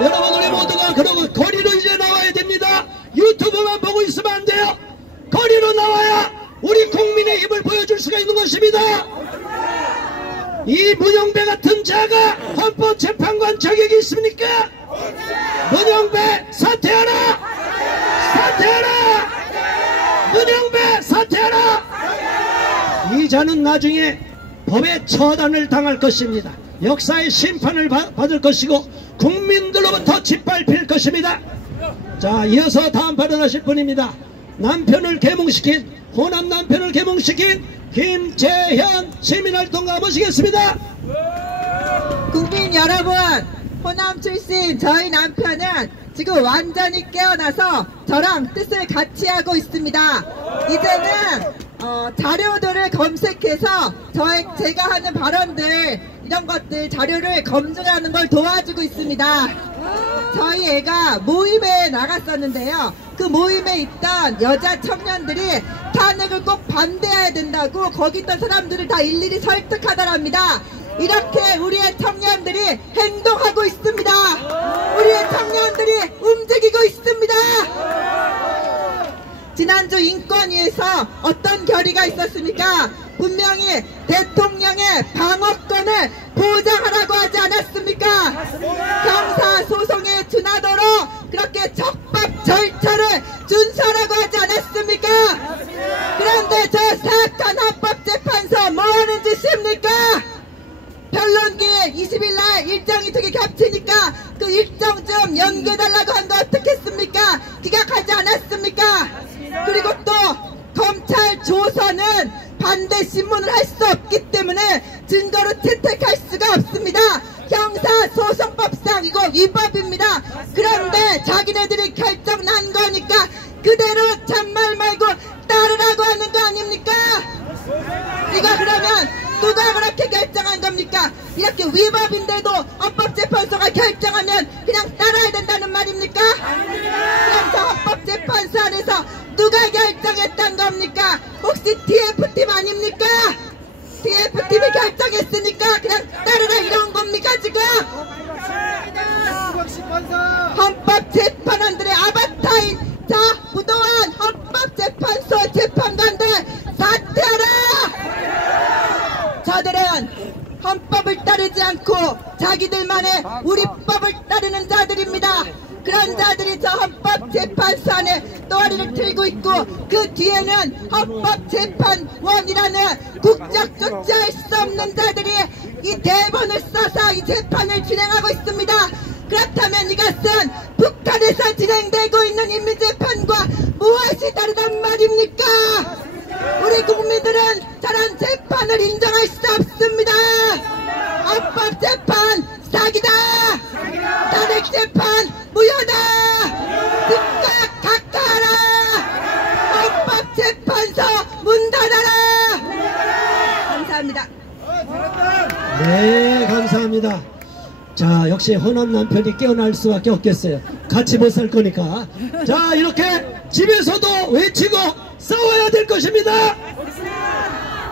여러분 우리 모두가 그러고 거리로 이제 나와야 됩니다. 유튜브만 보고 있으면 안 돼요. 거리로 나와야 우리 국민의 힘을 보여줄 수가 있는 것입니다. 이 문영배 같은 자가 헌법재판관 자격이 있습니까? 문영배 사퇴하라! 사퇴하라! 문영배 사퇴하라! 이 자는 나중에 법의 처단을 당할 것입니다. 역사의 심판을 받을 것이고 국민들로부터 짓밟힐 것입니다. 자, 이어서 다음 발언하실 분입니다. 남편을 계몽시킨 호남 남편을 계몽시킨 김재현 시민활동가 모시겠습니다. 국민 여러분, 호남 출신 저희 남편은 지금 완전히 깨어나서 저랑 뜻을 같이 하고 있습니다. 이제는 자료들을 검색해서 제가 하는 발언들 이런 것들 자료를 검증하는 걸 도와주고 있습니다. 저희 애가 모임에 나갔었는데요. 그 모임에 있던 여자 청년들이 탄핵을 꼭 반대해야 된다고 거기 있던 사람들을 다 일일이 설득하더랍니다. 이렇게 우리의 청년들이 행동하고 있습니다. 우리의 청년들이 움직이고 있습니다. 지난주 인권위에서 어떤 결의가 있었습니까? 분명히 대통령의 방어권을 보장하라고 하지 않았습니까? 형사소송에 준하도록 그렇게 적법 절차를 준수하라고 하지 않았습니까? 그런데 저 사악한 헌법재판소 뭐하는 짓입니까? 변론기 20일날 일정이 되게 겹치니까 그 일정 좀 연기해달라고 한 거 어떻겠습니까? 기각하지 않았습니까? 그리고 또 검찰 조서는 반대 신문을 할 수 없기 때문에 증거로 채택할 수가 없습니다. 형사소송법상 이거 위법입니다. 그런데 자기네들이 결정 난 거니까 그대로 참말 말고 따르라고 하는 거 아닙니까? 이거 그러면 누가 그렇게 결정한 겁니까? 이렇게 위법인데도 헌법재판소가 결정하면 그냥 따라야 된다는 말입니까? 그럼 저 헌법재판소 안에서 누가 결정했단 겁니까? 혹시 TF팀 아닙니까? TF팀이 결정했으니까 그냥 따르라 이런 겁니까 지금? 헌법재판관들의 아바타인 자 부도한 헌법재판소 재판관들 사퇴하라! 저들은 헌법을 따르지 않고 자기들만의 우리 법을 따르는 자들입니다. 그런 자들이 저 헌법재판소 안에 또아리를 틀고 있고 그 뒤에는 헌법재판원이라는 국적조차 할 수 없는 자들이 이 대본을 써서 이 재판을 진행하고 있습니다. 그렇다면 이것은 북한에서 진행되고 있는 인민재판과 무엇이 다르단 말입니까? 우리 국민들은 저런 재판을 인정할 수 없습니다. 헌법재판 사기다. 탄핵재판 무효다. 즉각 각하하라. 헌법재판소 문 닫아라. 감사합니다. 네, 감사합니다. 자, 역시 호남 남편이 깨어날 수밖에 없겠어요. 같이 못 살 거니까. 자, 이렇게 집에서도 외치고 싸워야 될 것입니다.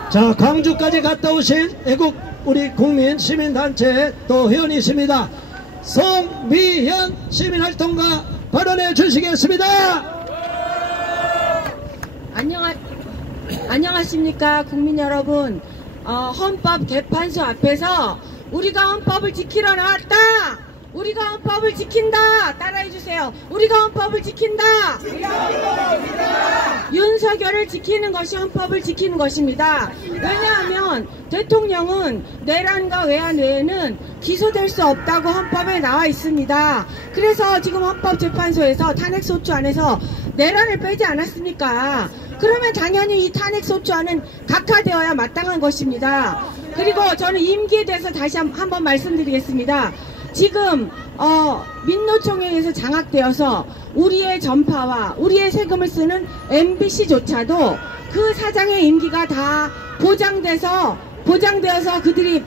자, 광주까지 갔다 오신 애국 우리 국민 시민단체 또 회원이십니다. 송미현 시민활동가 발언해 주시겠습니다. 안녕하십니까 국민 여러분. 헌법재판소 앞에서 우리가 헌법을 지키러 나왔다. 우리가 헌법을 지킨다. 따라해주세요. 우리가 헌법을 지킨다. 윤석열을 지키는 것이 헌법을 지키는 것입니다. 왜냐하면 대통령은 내란과 외환 외에는 기소될 수 없다고 헌법에 나와 있습니다. 그래서 지금 헌법재판소에서 탄핵소추 안에서 내란을 빼지 않았습니까? 그러면 당연히 이 탄핵소추안은 각하되어야 마땅한 것입니다. 그리고 저는 임기에 대해서 다시 한번 말씀드리겠습니다. 지금 민노총회에서 장악되어서 우리의 전파와 우리의 세금을 쓰는 MBC조차도 그 사장의 임기가 다 보장되어서 그들이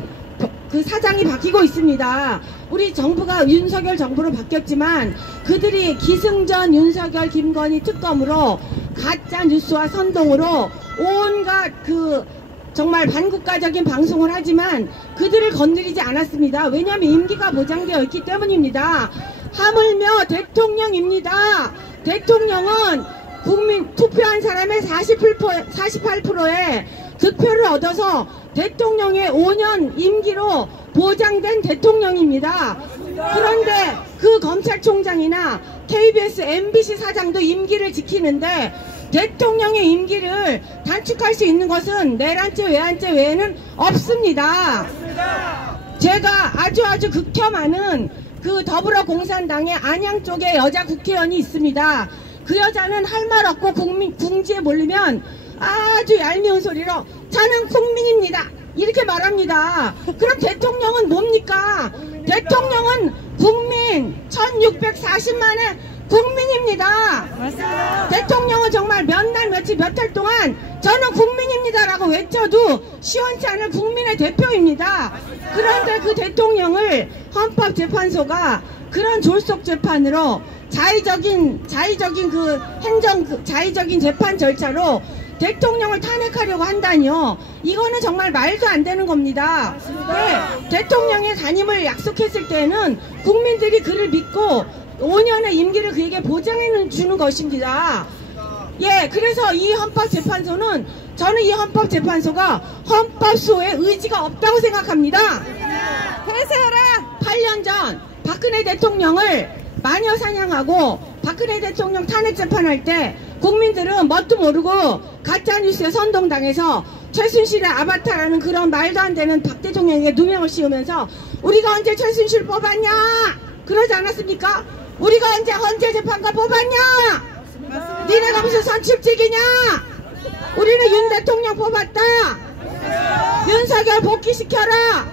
그 사장이 바뀌고 있습니다. 우리 정부가 윤석열 정부로 바뀌었지만 그들이 기승전 윤석열 김건희 특검으로 가짜 뉴스와 선동으로 온갖 그 정말 반국가적인 방송을 하지만 그들을 건드리지 않았습니다. 왜냐하면 임기가 보장되어 있기 때문입니다. 하물며 대통령입니다. 대통령은 국민 투표한 사람의 48%의 득표를 얻어서 대통령의 5년 임기로 보장된 대통령입니다. 그런데 그 검찰총장이나 KBS, MBC 사장도 임기를 지키는데 대통령의 임기를 단축할 수 있는 것은 내란죄, 외환죄 외에는 없습니다. 제가 아주 극혐하는 그 더불어공산당의 안양 쪽에 여자 국회의원이 있습니다. 그 여자는 할 말 없고 궁지에 몰리면 아주 얄미운 소리로 저는 국민입니다 이렇게 말합니다. 그럼 대통령은 뭡니까? 대통령은 국민 1640만의 국민입니다. 맞습니다. 대통령은 정말 몇 날 며칠 몇 달 동안 저는 국민입니다 라고 외쳐도 시원치 않을 국민의 대표입니다. 그런데 그 대통령을 헌법재판소가 그런 졸속재판으로 자의적인 그 자의적인 재판 절차로 대통령을 탄핵하려고 한다니요. 이거는 정말 말도 안 되는 겁니다. 네, 대통령의 단임을 약속했을 때는 국민들이 그를 믿고 5년의 임기를 그에게 보장해 주는 것입니다. 예, 그래서 이 헌법재판소는 저는 이 헌법재판소가 헌법소의 의지가 없다고 생각합니다. 폐쇄하라! 8년 전 박근혜 대통령을 마녀 사냥하고 박근혜 대통령 탄핵 재판할 때 국민들은 뭣도 모르고 가짜뉴스에 선동당해서 최순실의 아바타라는 그런 말도 안 되는 박 대통령에게 누명을 씌우면서 우리가 언제 최순실 뽑았냐? 그러지 않았습니까? 우리가 언제 헌재재판관 뽑았냐? 니네가 무슨 선출직이냐? 우리는 윤 대통령 뽑았다. 윤석열 복귀시켜라.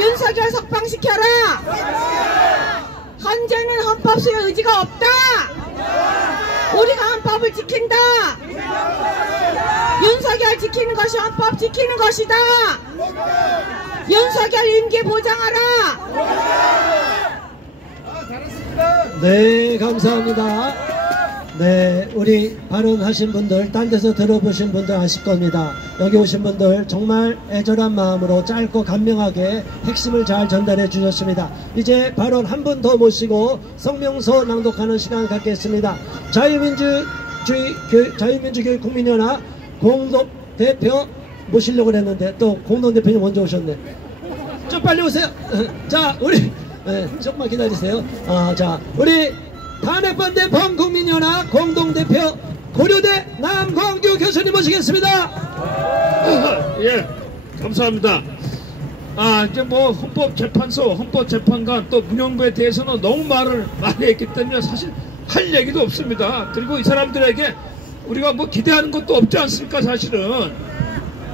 윤석열 석방시켜라. 헌재는 헌법소의 의지가 없다. 우리가 헌법을 지킨다. 윤석열 지키는 것이 헌법 지키는 것이다. 윤석열 임기 보장하라. 네, 감사합니다. 네, 우리 발언하신 분들, 딴 데서 들어보신 분들 아실 겁니다. 여기 오신 분들 정말 애절한 마음으로 짧고 간명하게 핵심을 잘 전달해 주셨습니다. 이제 발언 한 분 더 모시고 성명서 낭독하는 시간 갖겠습니다. 자유민주교육 국민연합 공동대표 모시려고 했는데 또 공동대표님 먼저 오셨네. 좀 빨리 오세요. 자, 우리 조금만 기다리세요. 자, 우리 탄핵반대 범국민연합 공동대표 고려대 남광규 교수님 모시겠습니다. 예, 감사합니다. 이제 뭐 헌법재판소, 헌법재판관 또 문형부에 대해서는 너무 말을 많이 했기 때문에 사실 할 얘기도 없습니다. 그리고 이 사람들에게 우리가 뭐 기대하는 것도 없지 않습니까? 사실은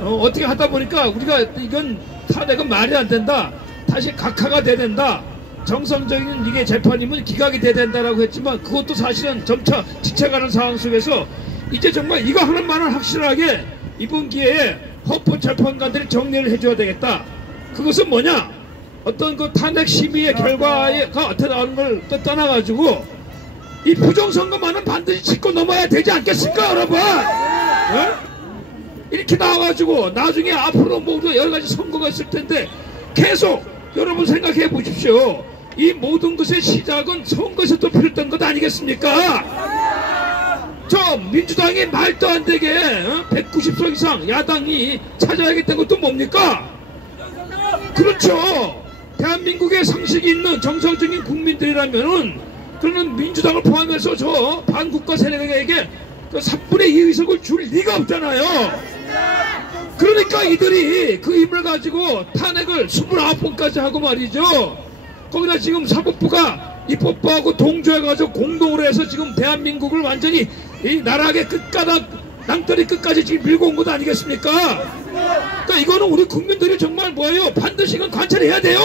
어떻게 하다 보니까 우리가 이건 탄핵은 말이 안 된다. 다시 각하가 돼야 된다. 정상적인 이게 재판이면 기각이 돼야 된다라고 했지만 그것도 사실은 점차 지쳐가는 상황 속에서 이제 정말 이거 하나만은 확실하게 이번 기회에 헌법재판관들이 정리를 해줘야 되겠다. 그것은 뭐냐? 어떤 그 탄핵 심의의 결과가 어떻게 나오는 걸 또 떠나가지고 이 부정선거만은 반드시 짚고 넘어야 되지 않겠습니까, 여러분? 이렇게 나와가지고 나중에 앞으로 모두 여러 가지 선거가 있을 텐데 계속 여러분 생각해 보십시오. 이 모든 것의 시작은 선거에서 또 비롯된 것 아니겠습니까? 저 민주당이 말도 안 되게 190석 이상 야당이 찾아야겠다는 것도 뭡니까? 그렇죠. 대한민국에 상식이 있는 정상적인 국민들이라면은 그러는 민주당을 포함해서 저 반국가 세력에게 그 3분의 2 의석을 줄 리가 없잖아요. 그러니까 이들이 그 힘을 가지고 탄핵을 29번까지 하고 말이죠. 거기다 지금 사법부가 입법부하고 동조해가지고 공동으로 해서 지금 대한민국을 완전히 이 나락의 끝가닥 낭떠리 끝까지 지금 밀고 온 것 아니겠습니까? 그러니까 이거는 우리 국민들이 정말 뭐예요? 반드시 이건 관찰해야 돼요.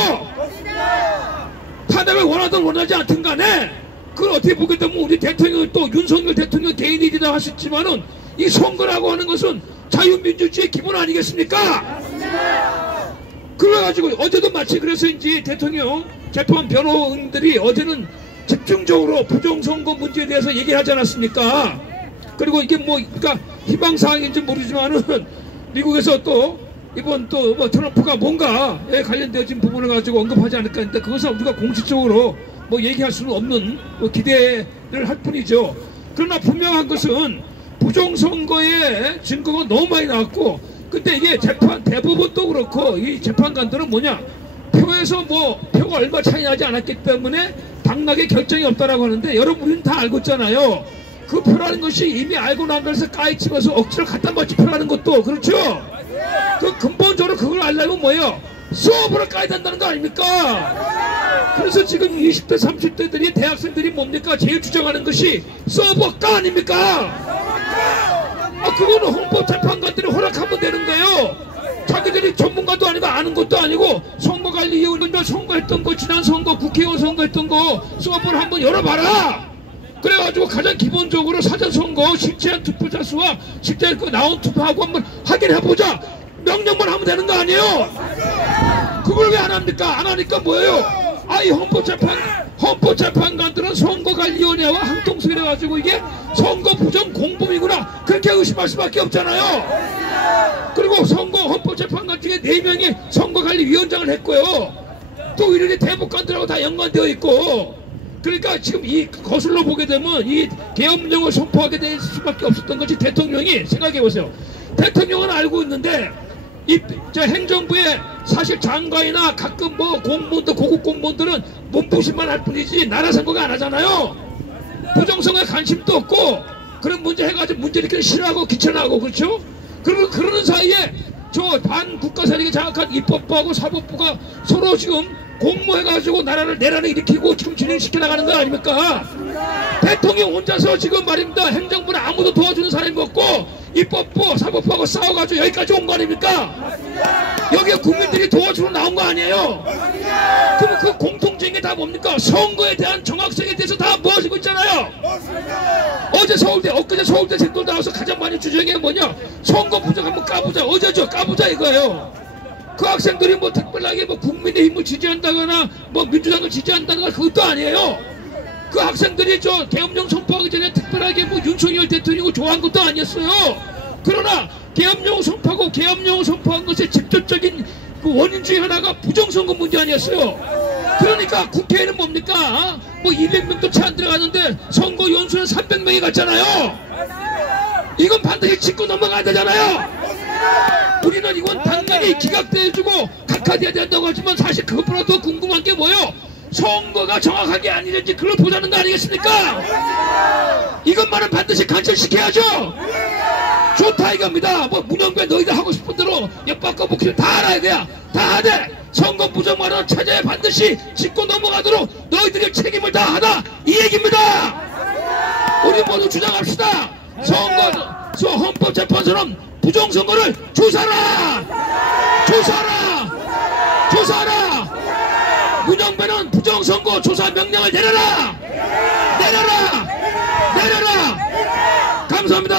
탄핵을 원하든 원하지 않든 간에 그걸 어떻게 보게 되면 우리 대통령 또 윤석열 대통령 개인이다 하셨지만은 이 선거라고 하는 것은 자유민주주의의 기본 아니겠습니까? 그래가지고 어제도 마치 그래서인지 대통령 재판 변호인들이 어제는 집중적으로 부정선거 문제에 대해서 얘기를 하지 않았습니까? 그리고 이게 뭐 그러니까 희망사항인지 모르지만은 미국에서 또 이번 또 뭐 트럼프가 뭔가에 관련되어진 부분을 가지고 언급하지 않을까 했는데 그것은 우리가 공식적으로 뭐 얘기할 수는 없는 뭐 기대를 할 뿐이죠. 그러나 분명한 것은 부정선거의 증거가 너무 많이 나왔고 근데 이게 대법원도 그렇고 이 재판관들은 뭐냐 표에서 뭐 표가 얼마 차이 나지 않았기 때문에 당락에 결정이 없다라고 하는데 여러분 우리는 다 알고 있잖아요. 그 표라는 것이 이미 알고 난 것에서 까이치면서 억지로 갖다 맞추 표라는 것도 그렇죠. 그 근본적으로 그걸 알려면 뭐예요? 수업으로 까야 된다는 거 아닙니까? 그래서 지금 20대 30대들이 대학생들이 뭡니까? 제일 주장하는 것이 서버가 아닙니까? 그거는 헌법재판관들이 허락하면 되는 거예요. 자기들이 전문가도 아니고 아는 것도 아니고 선거관리위원회 선거했던 거 지난 선거 국회의원 선거했던 거 수업을 한번 열어봐라. 그래가지고 가장 기본적으로 사전선거 실제한 투표자 수와 실제 그 나온 투표하고 한번 확인해보자. 명령만 하면 되는 거 아니에요? 그걸 왜 안 합니까? 안 하니까 뭐예요? 이 헌법재판관들은 선거관리위원회와 항통수해가지고 이게 선거 부정 공범이구나 그렇게 의심할 수밖에 없잖아요. 그리고 헌법재판관 중에 4명이 선거관리위원장을 했고요. 또 이렇게 대법관들하고 다 연관되어 있고 그러니까 지금 이 거슬러 보게 되면 이 계엄령을 선포하게 될 수밖에 없었던 것이 대통령이 생각해보세요. 대통령은 알고 있는데 저 행정부의 사실 장관이나 가끔 뭐 공무원들, 고급 공무원들은 몸보신만 할 뿐이지 나라 생각 안 하잖아요. 부정선거에 관심도 없고 그런 문제 해가지고 문제 일으키는 싫어하고 귀찮아하고 그렇죠? 그러는 사이에 저 반국가 세력이 장악한 입법부하고 사법부가 서로 지금 공모해가지고 나라를 내란을 일으키고 지금 진행시켜 나가는 거 아닙니까? 대통령 혼자서 지금 말입니다. 행정부는 아무도 도와주는 사람이 없고 입법부, 사법부하고 싸워가지고 여기까지 온 거 아닙니까? 여기에 국민들이 도와주러 나온 거 아니에요? 그럼 그 공통적인 게 다 뭡니까? 선거에 대한 정확성에 대해서 다 무엇이고 있잖아요. 엊그제 서울대 생들 나와서 가장 많이 주장한 게 뭐냐? 선거 부정 한번 까보자. 어제죠? 까보자 이거예요. 그 학생들이 뭐 특별하게 뭐 국민의힘을 지지한다거나 뭐 민주당을 지지한다거나 그것도 아니에요. 그 학생들이 저 계엄령 선포하기 전에 특별하게 뭐 윤석열 대통령을 좋아한 것도 아니었어요. 그러나 계엄령 선포하고 계엄령을 선포한 것의 직접적인 그 원인 중에 하나가 부정선거 문제 아니었어요. 그러니까 국회에는 뭡니까? 뭐 200명도 채 안 들어가는데 선거 연수는 300명이 갔잖아요. 이건 반드시 짚고 넘어가야 되잖아요. 우리는 이건 당연히 기각돼주고 각하돼야 된다고 하지만 사실 그것보다 더 궁금한 게 뭐예요? 선거가 정확하게 아니든지 그걸 보자는 거 아니겠습니까? 이것만은 반드시 관철시켜야죠. 좋다 이겁니다. 뭐 문영배 너희들 하고 싶은 대로 옆바꿔 복귀를 다 알아야 돼야 다 하되 선거 부정만은 차제에 반드시 짚고 넘어가도록 너희들이 책임을 다하다 이 얘기입니다. 우리 모두 주장합시다. 헌법재판소는 부정선거를 조사하라. 문영배는 부정선거 조사 명령을 내려라. 감사합니다.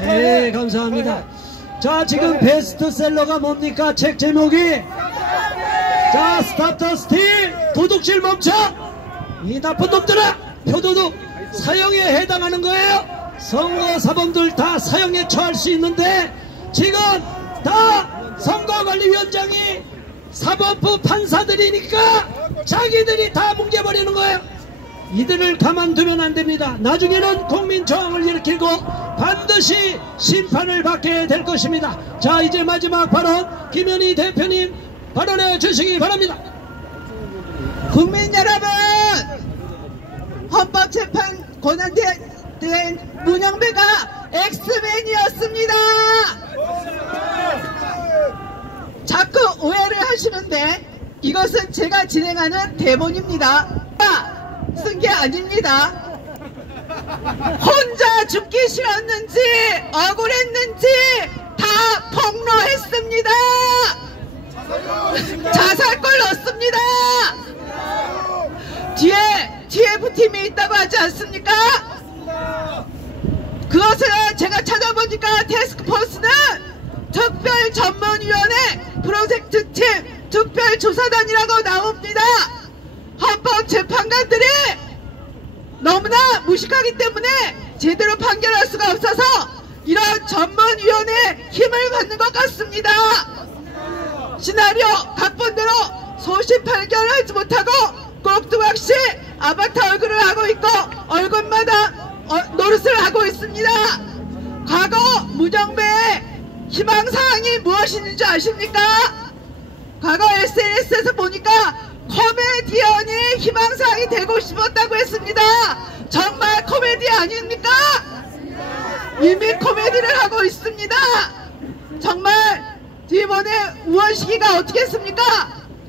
네, 감사합니다. 자, 지금 베스트셀러가 뭡니까? 책 제목이 자, 스탑 더 스틸, 도둑질 멈춰. 이 나쁜 놈들아, 표도둑 사형에 해당하는 거예요. 선거 사범들 다 사형에 처할 수 있는데 지금 다 선거관리위원장이 사법부 판사들이니까 자기들이 다 뭉개버리는 거예요. 이들을 가만두면 안 됩니다. 나중에는 국민 저항을 일으키고 반드시 심판을 받게 될 것입니다. 자, 이제 마지막 발언 김현희 대표님 발언해 주시기 바랍니다. 국민 여러분, 헌법재판 권한된 문영배가 엑스맨이었습니다. 자꾸 오해를 하시는데 이것은 제가 진행하는 대본입니다. 쓴 게 아닙니다. 혼자 죽기 싫었는지 억울했는지 다 폭로했습니다. 자살골 넣습니다. 뒤에 부팀이 있다고 하지 않습니까? 그것을 제가 찾아보니까 태스크포스는 특별전문위원회 프로젝트팀 특별조사단이라고 나옵니다. 헌법재판관들이 너무나 무식하기 때문에 제대로 판결할 수가 없어서 이런 전문위원회의 힘을 받는 것 같습니다. 시나리오 각본대로 소신 발견하지 못하고 꼭두각시 아바타 얼굴을 하고 있고 얼굴마다 노릇을 하고 있습니다. 과거 문영배의 희망사항이 무엇인지 아십니까? 과거 SNS에서 보니까 코미디언이 희망사항이 되고 싶었다고 했습니다. 정말 코미디 아닙니까? 이미 코미디를 하고 있습니다. 정말 이번에 우원식이가 어떻게 했습니까?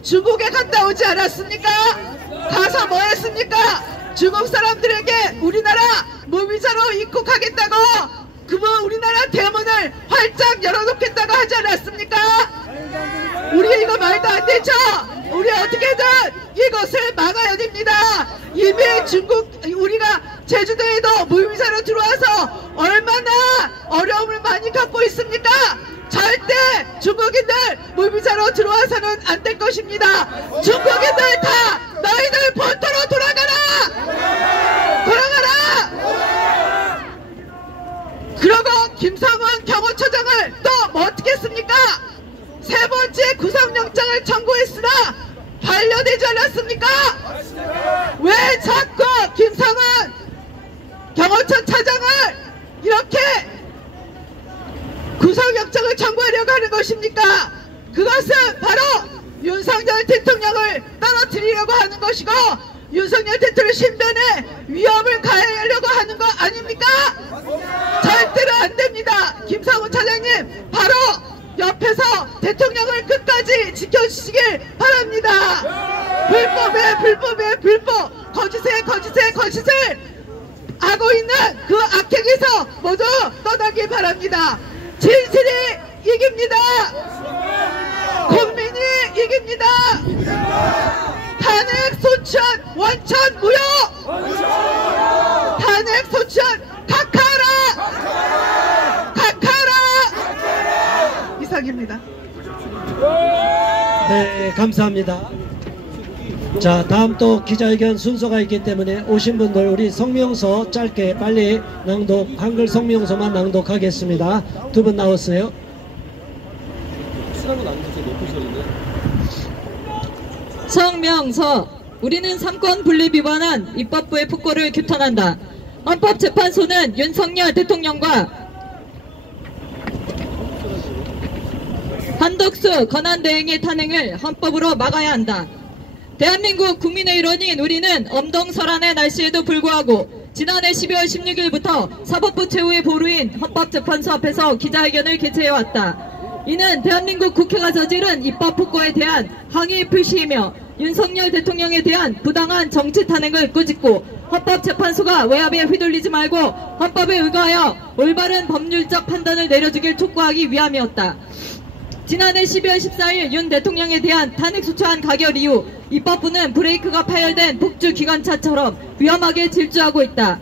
중국에 갔다 오지 않았습니까? 가서 뭐 했습니까? 중국 사람들에게 우리나라 무비자로 입국하겠다고 그분 우리나라 대문을 활짝 열어놓겠다고 하지 않았습니까? 우리 이거 말도 안 되죠? 우리 어떻게든 이것을 막아야 됩니다. 이미 우리가 제주도에도 무비자로 들어와서 얼마나 어려움을 많이 갖고 있습니까? 절대 중국인들 무비자로 들어와서는 안 될 것입니다. 중국인들 다 너희들 본토로 돌아가라! 그러고 김성원 경호처장을 또 뭐 어떻게 했습니까? 세 번째 구속영장을 청구했으나 반려되지 않았습니까? 왜 자꾸 김성원 경호처 차장을 이렇게 구속영장을 청구하려고 하는 것입니까? 그것은 바로 윤석열 대통령을 떨어뜨리려고 하는 것이고 윤석열 대통령 신변에 위협을 가하려고 하는 거 아닙니까? 절대로 안 됩니다. 김성훈 차장님 바로 옆에서 대통령을 끝까지 지켜주시길 바랍니다. 불법에 불법, 거짓에 거짓을 하고 있는 그 악행에서 모두 떠나길 바랍니다. 진실이 이깁니다. 국민이 이깁니다. 탄핵 소추안 원천 무효. 탄핵 소추안 각하라. 이상입니다. 네, 감사합니다. 자, 다음 또 기자회견 순서가 있기 때문에 오신 분들 우리 성명서 짧게 빨리 한글 성명서만 낭독하겠습니다. 두 분 나왔어요. 성명서. 우리는 삼권 분립 위반한 입법부의 폭거를 규탄한다. 헌법재판소는 윤석열 대통령과 한덕수 권한대행의 탄핵을 헌법으로 막아야 한다. 대한민국 국민의 일원인 우리는 엄동설한의 날씨에도 불구하고 지난해 12월 16일부터 사법부 최후의 보루인 헌법재판소 앞에서 기자회견을 개최해왔다. 이는 대한민국 국회가 저지른 입법 폭거에 대한 항의 표시이며 윤석열 대통령에 대한 부당한 정치 탄핵을 꾸짖고 헌법재판소가 외압에 휘둘리지 말고 헌법에 의거하여 올바른 법률적 판단을 내려주길 촉구하기 위함이었다. 지난해 12월 14일 윤 대통령에 대한 탄핵소추안 가결 이후 입법부는 브레이크가 파열된 폭주 기관차처럼 위험하게 질주하고 있다.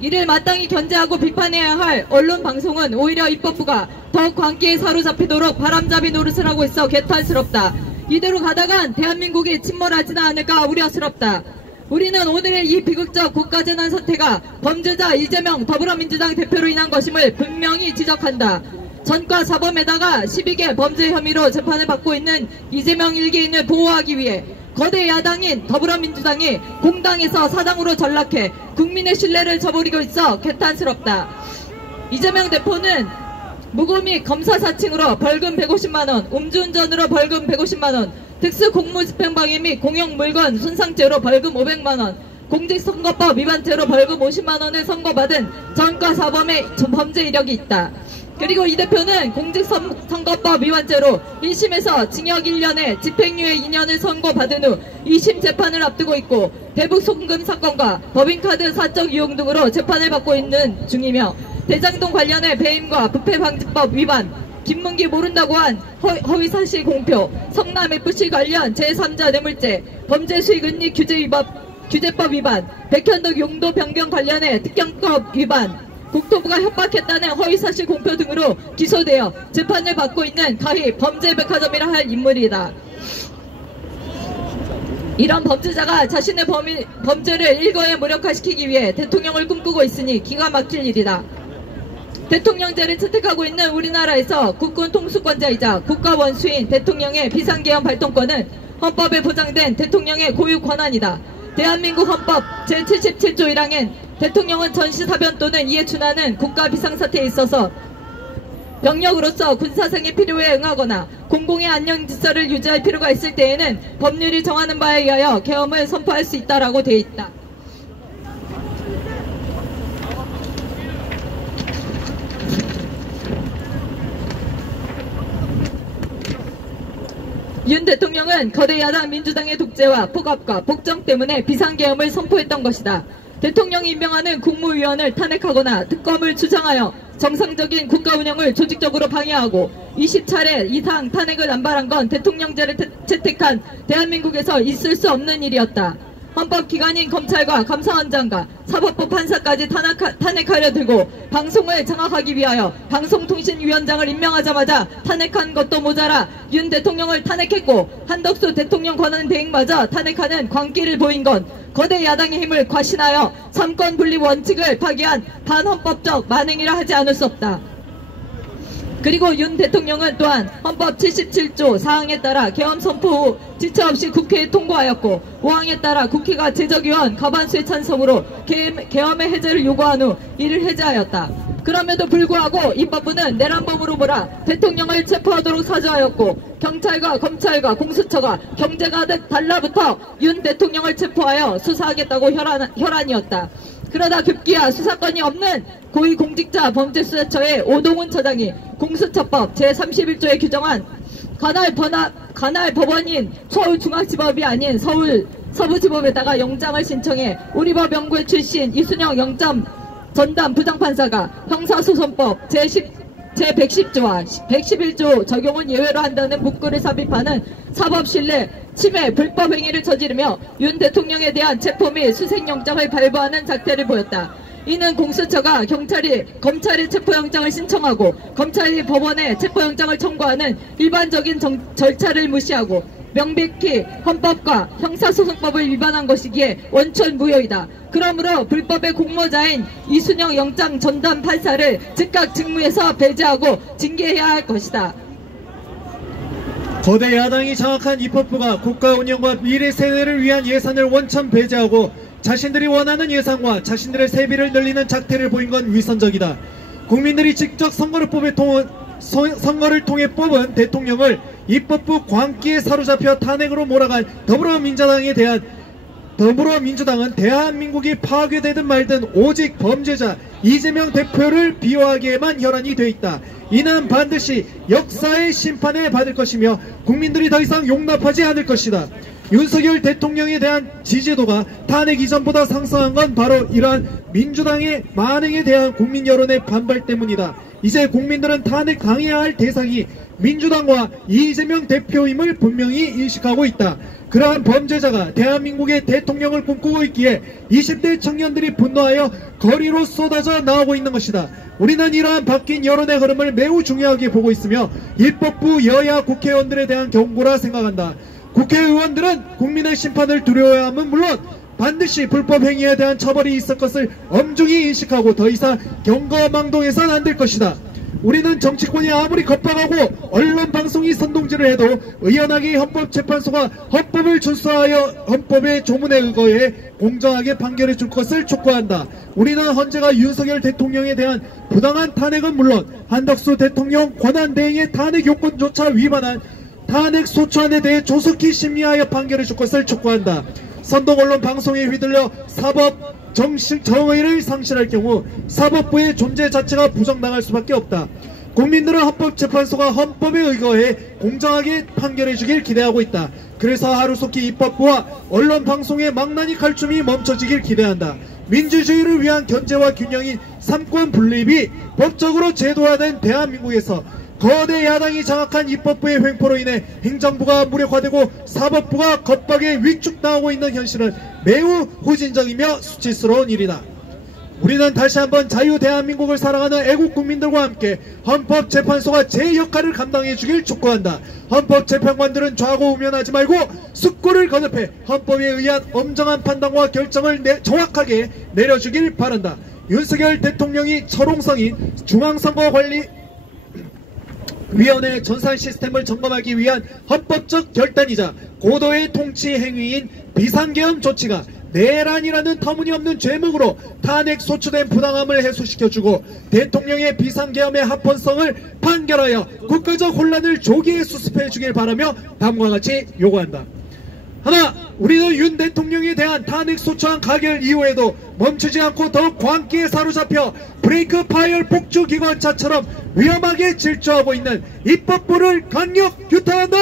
이를 마땅히 견제하고 비판해야 할 언론 방송은 오히려 입법부가 더욱 광기에 사로잡히도록 바람잡이 노릇을 하고 있어 개탄스럽다. 이대로 가다간 대한민국이 침몰하지는 않을까 우려스럽다. 우리는 오늘의 이 비극적 국가재난 사태가 범죄자 이재명 더불어민주당 대표로 인한 것임을 분명히 지적한다. 전과 사범에다가 12개 범죄 혐의로 재판을 받고 있는 이재명 일개인을 보호하기 위해 거대 야당인 더불어민주당이 공당에서 사당으로 전락해 국민의 신뢰를 저버리고 있어 개탄스럽다. 이재명 대표는 무고 및 검사 사칭으로 벌금 150만원, 음주운전으로 벌금 150만원, 특수공무집행방해 및 공용물건 손상죄로 벌금 500만원, 공직선거법 위반죄로 벌금 50만원을 선고받은 전과 사범의 범죄 이력이 있다. 그리고 이 대표는 공직선거법 위반죄로 1심에서 징역 1년에 집행유예 2년을 선고받은 후 2심 재판을 앞두고 있고 대북 송금 사건과 법인카드 사적 이용 등으로 재판을 받고 있는 중이며 대장동 관련해 배임과 부패방지법 위반, 김문기 모른다고 한 허위사실 공표, 성남FC 관련 제3자 뇌물죄, 범죄수익은닉 규제법 위반, 백현덕 용도 변경 관련해 특경법 위반, 국토부가 협박했다는 허위사실 공표 등으로 기소되어 재판을 받고 있는 가히 범죄백화점이라 할 인물이다. 이런 범죄자가 자신의 범죄를 일거에 무력화시키기 위해 대통령을 꿈꾸고 있으니 기가 막힐 일이다. 대통령제를 채택하고 있는 우리나라에서 국군 통수권자이자 국가원수인 대통령의 비상계엄 발동권은 헌법에 보장된 대통령의 고유 권한이다. 대한민국 헌법 제77조 1항엔 대통령은 전시사변 또는 이에 준하는 국가 비상사태에 있어서 병력으로서 군사상의 필요에 응하거나 공공의 안녕 질서를 유지할 필요가 있을 때에는 법률이 정하는 바에 의하여 계엄을 선포할 수 있다라고 되어 있다. 윤 대통령은 거대 야당 민주당의 독재와 폭압과 폭정 때문에 비상계엄을 선포했던 것이다. 대통령이 임명하는 국무위원을 탄핵하거나 특검을 주장하여 정상적인 국가 운영을 조직적으로 방해하고 20차례 이상 탄핵을 남발한 건 대통령제를 채택한 대한민국에서 있을 수 없는 일이었다. 헌법기관인 검찰과 감사원장과 사법부 판사까지 탄핵하려 들고 방송을 장악하기 위하여 방송통신위원장을 임명하자마자 탄핵한 것도 모자라 윤 대통령을 탄핵했고 한덕수 대통령 권한대행마저 탄핵하는 광기를 보인 건 거대 야당의 힘을 과신하여 삼권 분립 원칙을 파기한 반헌법적 만행이라 하지 않을 수 없다. 그리고 윤 대통령은 또한 헌법 77조 4항에 따라 계엄 선포 후 지체 없이 국회에 통과하였고 5항에 따라 국회가 제적위원 과반수의 찬성으로 계엄의 해제를 요구한 후 이를 해제하였다. 그럼에도 불구하고 입법부는 내란범으로 몰아 대통령을 체포하도록 사주하였고 경찰과 검찰과 공수처가 경쟁하듯 달라붙어 윤 대통령을 체포하여 수사하겠다고 혈안이었다. 그러다 급기야 수사권이 없는 고위공직자 범죄수사처의 오동훈 처장이 공수처법 제31조에 규정한 관할 법원인 서울중앙지법이 아닌 서부지법에다가 영장을 신청해 우리법 연구회 출신 이순영 영장 전담 부장판사가 형사소송법 제110조와 111조 적용은 예외로 한다는 문구를 삽입하는 사법신뢰 침해 불법 행위를 저지르며 윤 대통령에 대한 체포 및 수색영장을 발부하는 작태를 보였다. 이는 공수처가 검찰이 체포영장을 신청하고 검찰이 법원에 체포영장을 청구하는 일반적인 절차를 무시하고 명백히 헌법과 형사소송법을 위반한 것이기에 원천 무효이다. 그러므로 불법의 공모자인 이순영 영장 전담 판사를 즉각 직무에서 배제하고 징계해야 할 것이다. 거대 야당이 장악한 입법부가 국가 운영과 미래 세대를 위한 예산을 원천 배제하고 자신들이 원하는 예산과 자신들의 세비를 늘리는 작태를 보인 건 위선적이다. 국민들이 직접 선거를 통해 뽑은 대통령을 입법부 광기에 사로잡혀 탄핵으로 몰아간 더불어민주당은 대한민국이 파괴되든 말든 오직 범죄자 이재명 대표를 비호하기에만 혈안이 돼 있다. 이는 반드시 역사의 심판에 받을 것이며 국민들이 더 이상 용납하지 않을 것이다. 윤석열 대통령에 대한 지지도가 탄핵 이전보다 상승한 건 바로 이러한 민주당의 만행에 대한 국민 여론의 반발 때문이다. 이제 국민들은 탄핵 당해야 할 대상이 민주당과 이재명 대표임을 분명히 인식하고 있다. 그러한 범죄자가 대한민국의 대통령을 꿈꾸고 있기에 20대 청년들이 분노하여 거리로 쏟아져 나오고 있는 것이다. 우리는 이러한 바뀐 여론의 흐름을 매우 중요하게 보고 있으며 입법부 여야 국회의원들에 대한 경고라 생각한다. 국회의원들은 국민의 심판을 두려워함은 물론 반드시 불법 행위에 대한 처벌이 있을 것을 엄중히 인식하고 더 이상 경거망동해서는 안 될 것이다. 우리는 정치권이 아무리 겁박하고 언론 방송이 선동질을 해도 의연하게 헌법재판소가 헌법을 준수하여 헌법의 조문에 의거해 공정하게 판결해 줄 것을 촉구한다. 우리는 헌재가 윤석열 대통령에 대한 부당한 탄핵은 물론 한덕수 대통령 권한대행의 탄핵 요건조차 위반한 탄핵 소추안에 대해 조속히 심리하여 판결해 줄 것을 촉구한다. 선동언론 방송에 휘둘려 사법 정의를 상실할 경우 사법부의 존재 자체가 부정당할 수밖에 없다. 국민들은 헌법재판소가 헌법에 의거해 공정하게 판결해 주길 기대하고 있다. 그래서 하루속히 입법부와 언론 방송의 망나니 칼춤이 멈춰지길 기대한다. 민주주의를 위한 견제와 균형인 삼권 분립이 법적으로 제도화된 대한민국에서 거대 야당이 장악한 입법부의 횡포로 인해 행정부가 무력화되고 사법부가 겁박에 위축당하고 있는 현실은 매우 후진적이며 수치스러운 일이다. 우리는 다시 한번 자유 대한민국을 사랑하는 애국 국민들과 함께 헌법재판소가 제 역할을 감당해 주길 촉구한다. 헌법재판관들은 좌고우면하지 말고 숙고를 거듭해 헌법에 의한 엄정한 판단과 결정을 정확하게 내려주길 바란다. 윤석열 대통령이 철옹성인 중앙선거관리위원회 전산 시스템을 점검하기 위한 헌법적 결단이자 고도의 통치 행위인 비상계엄 조치가 내란이라는 터무니없는 죄목으로 탄핵 소추된 부당함을 해소시켜주고 대통령의 비상계엄의 합헌성을 판결하여 국가적 혼란을 조기에 수습해주길 바라며 다음과 같이 요구한다. 하나, 우리는 윤 대통령에 대한 탄핵 소추안 가결 이후에도 멈추지 않고 더욱 광기에 사로잡혀 브레이크 파열 폭주기관차처럼 위험하게 질주하고 있는 입법부를 강력 규탄한다.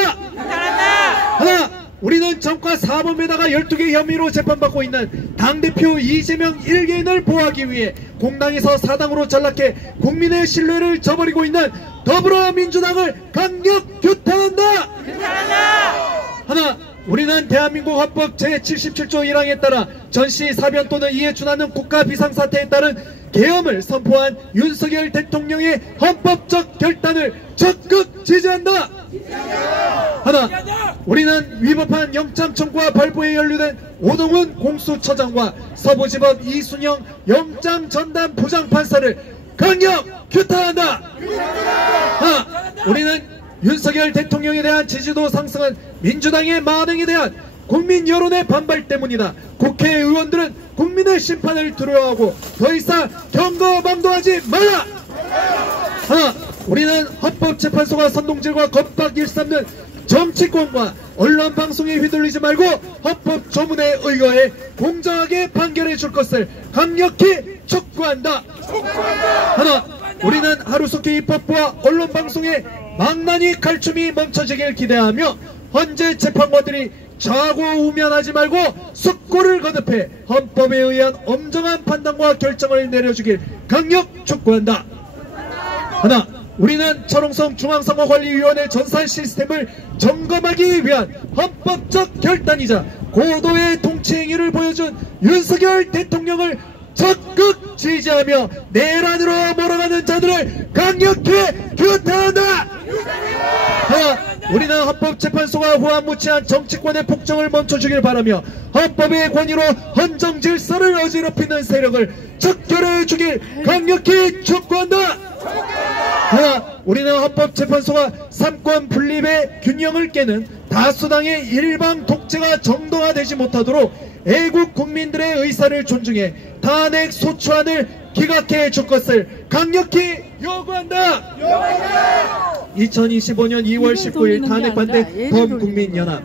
하나, 우리는 정과 사범에다가 12개 혐의로 재판받고 있는 당대표 이재명 1개인을 보호하기 위해 공당에서 사당으로 전락해 국민의 신뢰를 저버리고 있는 더불어민주당을 강력 규탄한다. 하나, 우리는 대한민국 헌법 제77조 1항에 따라 전시, 사변 또는 이에 준하는 국가 비상사태에 따른 계엄을 선포한 윤석열 대통령의 헌법적 결단을 적극 지지한다. 하나, 우리는 위법한 영장 청구와 발부에 연루된 오동훈 공수처장과 서부지법 이순영 영장 전담 부장판사를 강력 규탄한다. 하나, 우리는 윤석열 대통령에 대한 지지도 상승은 민주당의 만행에 대한 국민 여론의 반발 때문이다. 국회의원들은 국민의 심판을 두려워하고 더 이상 경거망도하지 마라. 하나, 우리는 헌법재판소가 선동질과 겁박 일삼는 정치권과 언론방송에 휘둘리지 말고 헌법 조문에 의거해 공정하게 판결해 줄 것을 강력히 촉구한다. 하나, 우리는 하루속히 입법부와 언론방송의 망나니 칼춤이 멈춰지길 기대하며 헌재 재판관들이 좌고우면하지 말고 숙고를 거듭해 헌법에 의한 엄정한 판단과 결정을 내려주길 강력 촉구한다. 하나, 우리는 철옹성 중앙선거관리위원회 전산 시스템을 점검하기 위한 헌법적 결단이자 고도의 통치행위를 보여준 윤석열 대통령을 적극 지지하며 내란으로 몰아가는 자들을 강력히 규탄한다. 하나, 우리는 헌법재판소가 후한무치한 정치권의 폭정을 멈춰주길 바라며 헌법의 권위로 헌정질서를 어지럽히는 세력을 척결해주길 강력히 촉구한다. 하나, 우리는 헌법재판소가 삼권 분립의 균형을 깨는 다수당의 일방 독재가 정당화되지 못하도록 애국 국민들의 의사를 존중해 탄핵 소추안을 기각해 줄 것을 강력히 요구한다. 2025년 2월 19일 탄핵 반대 범국민연합.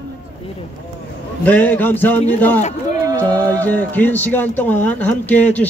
네, 감사합니다. 자, 이제 긴 시간 동안 함께 해주신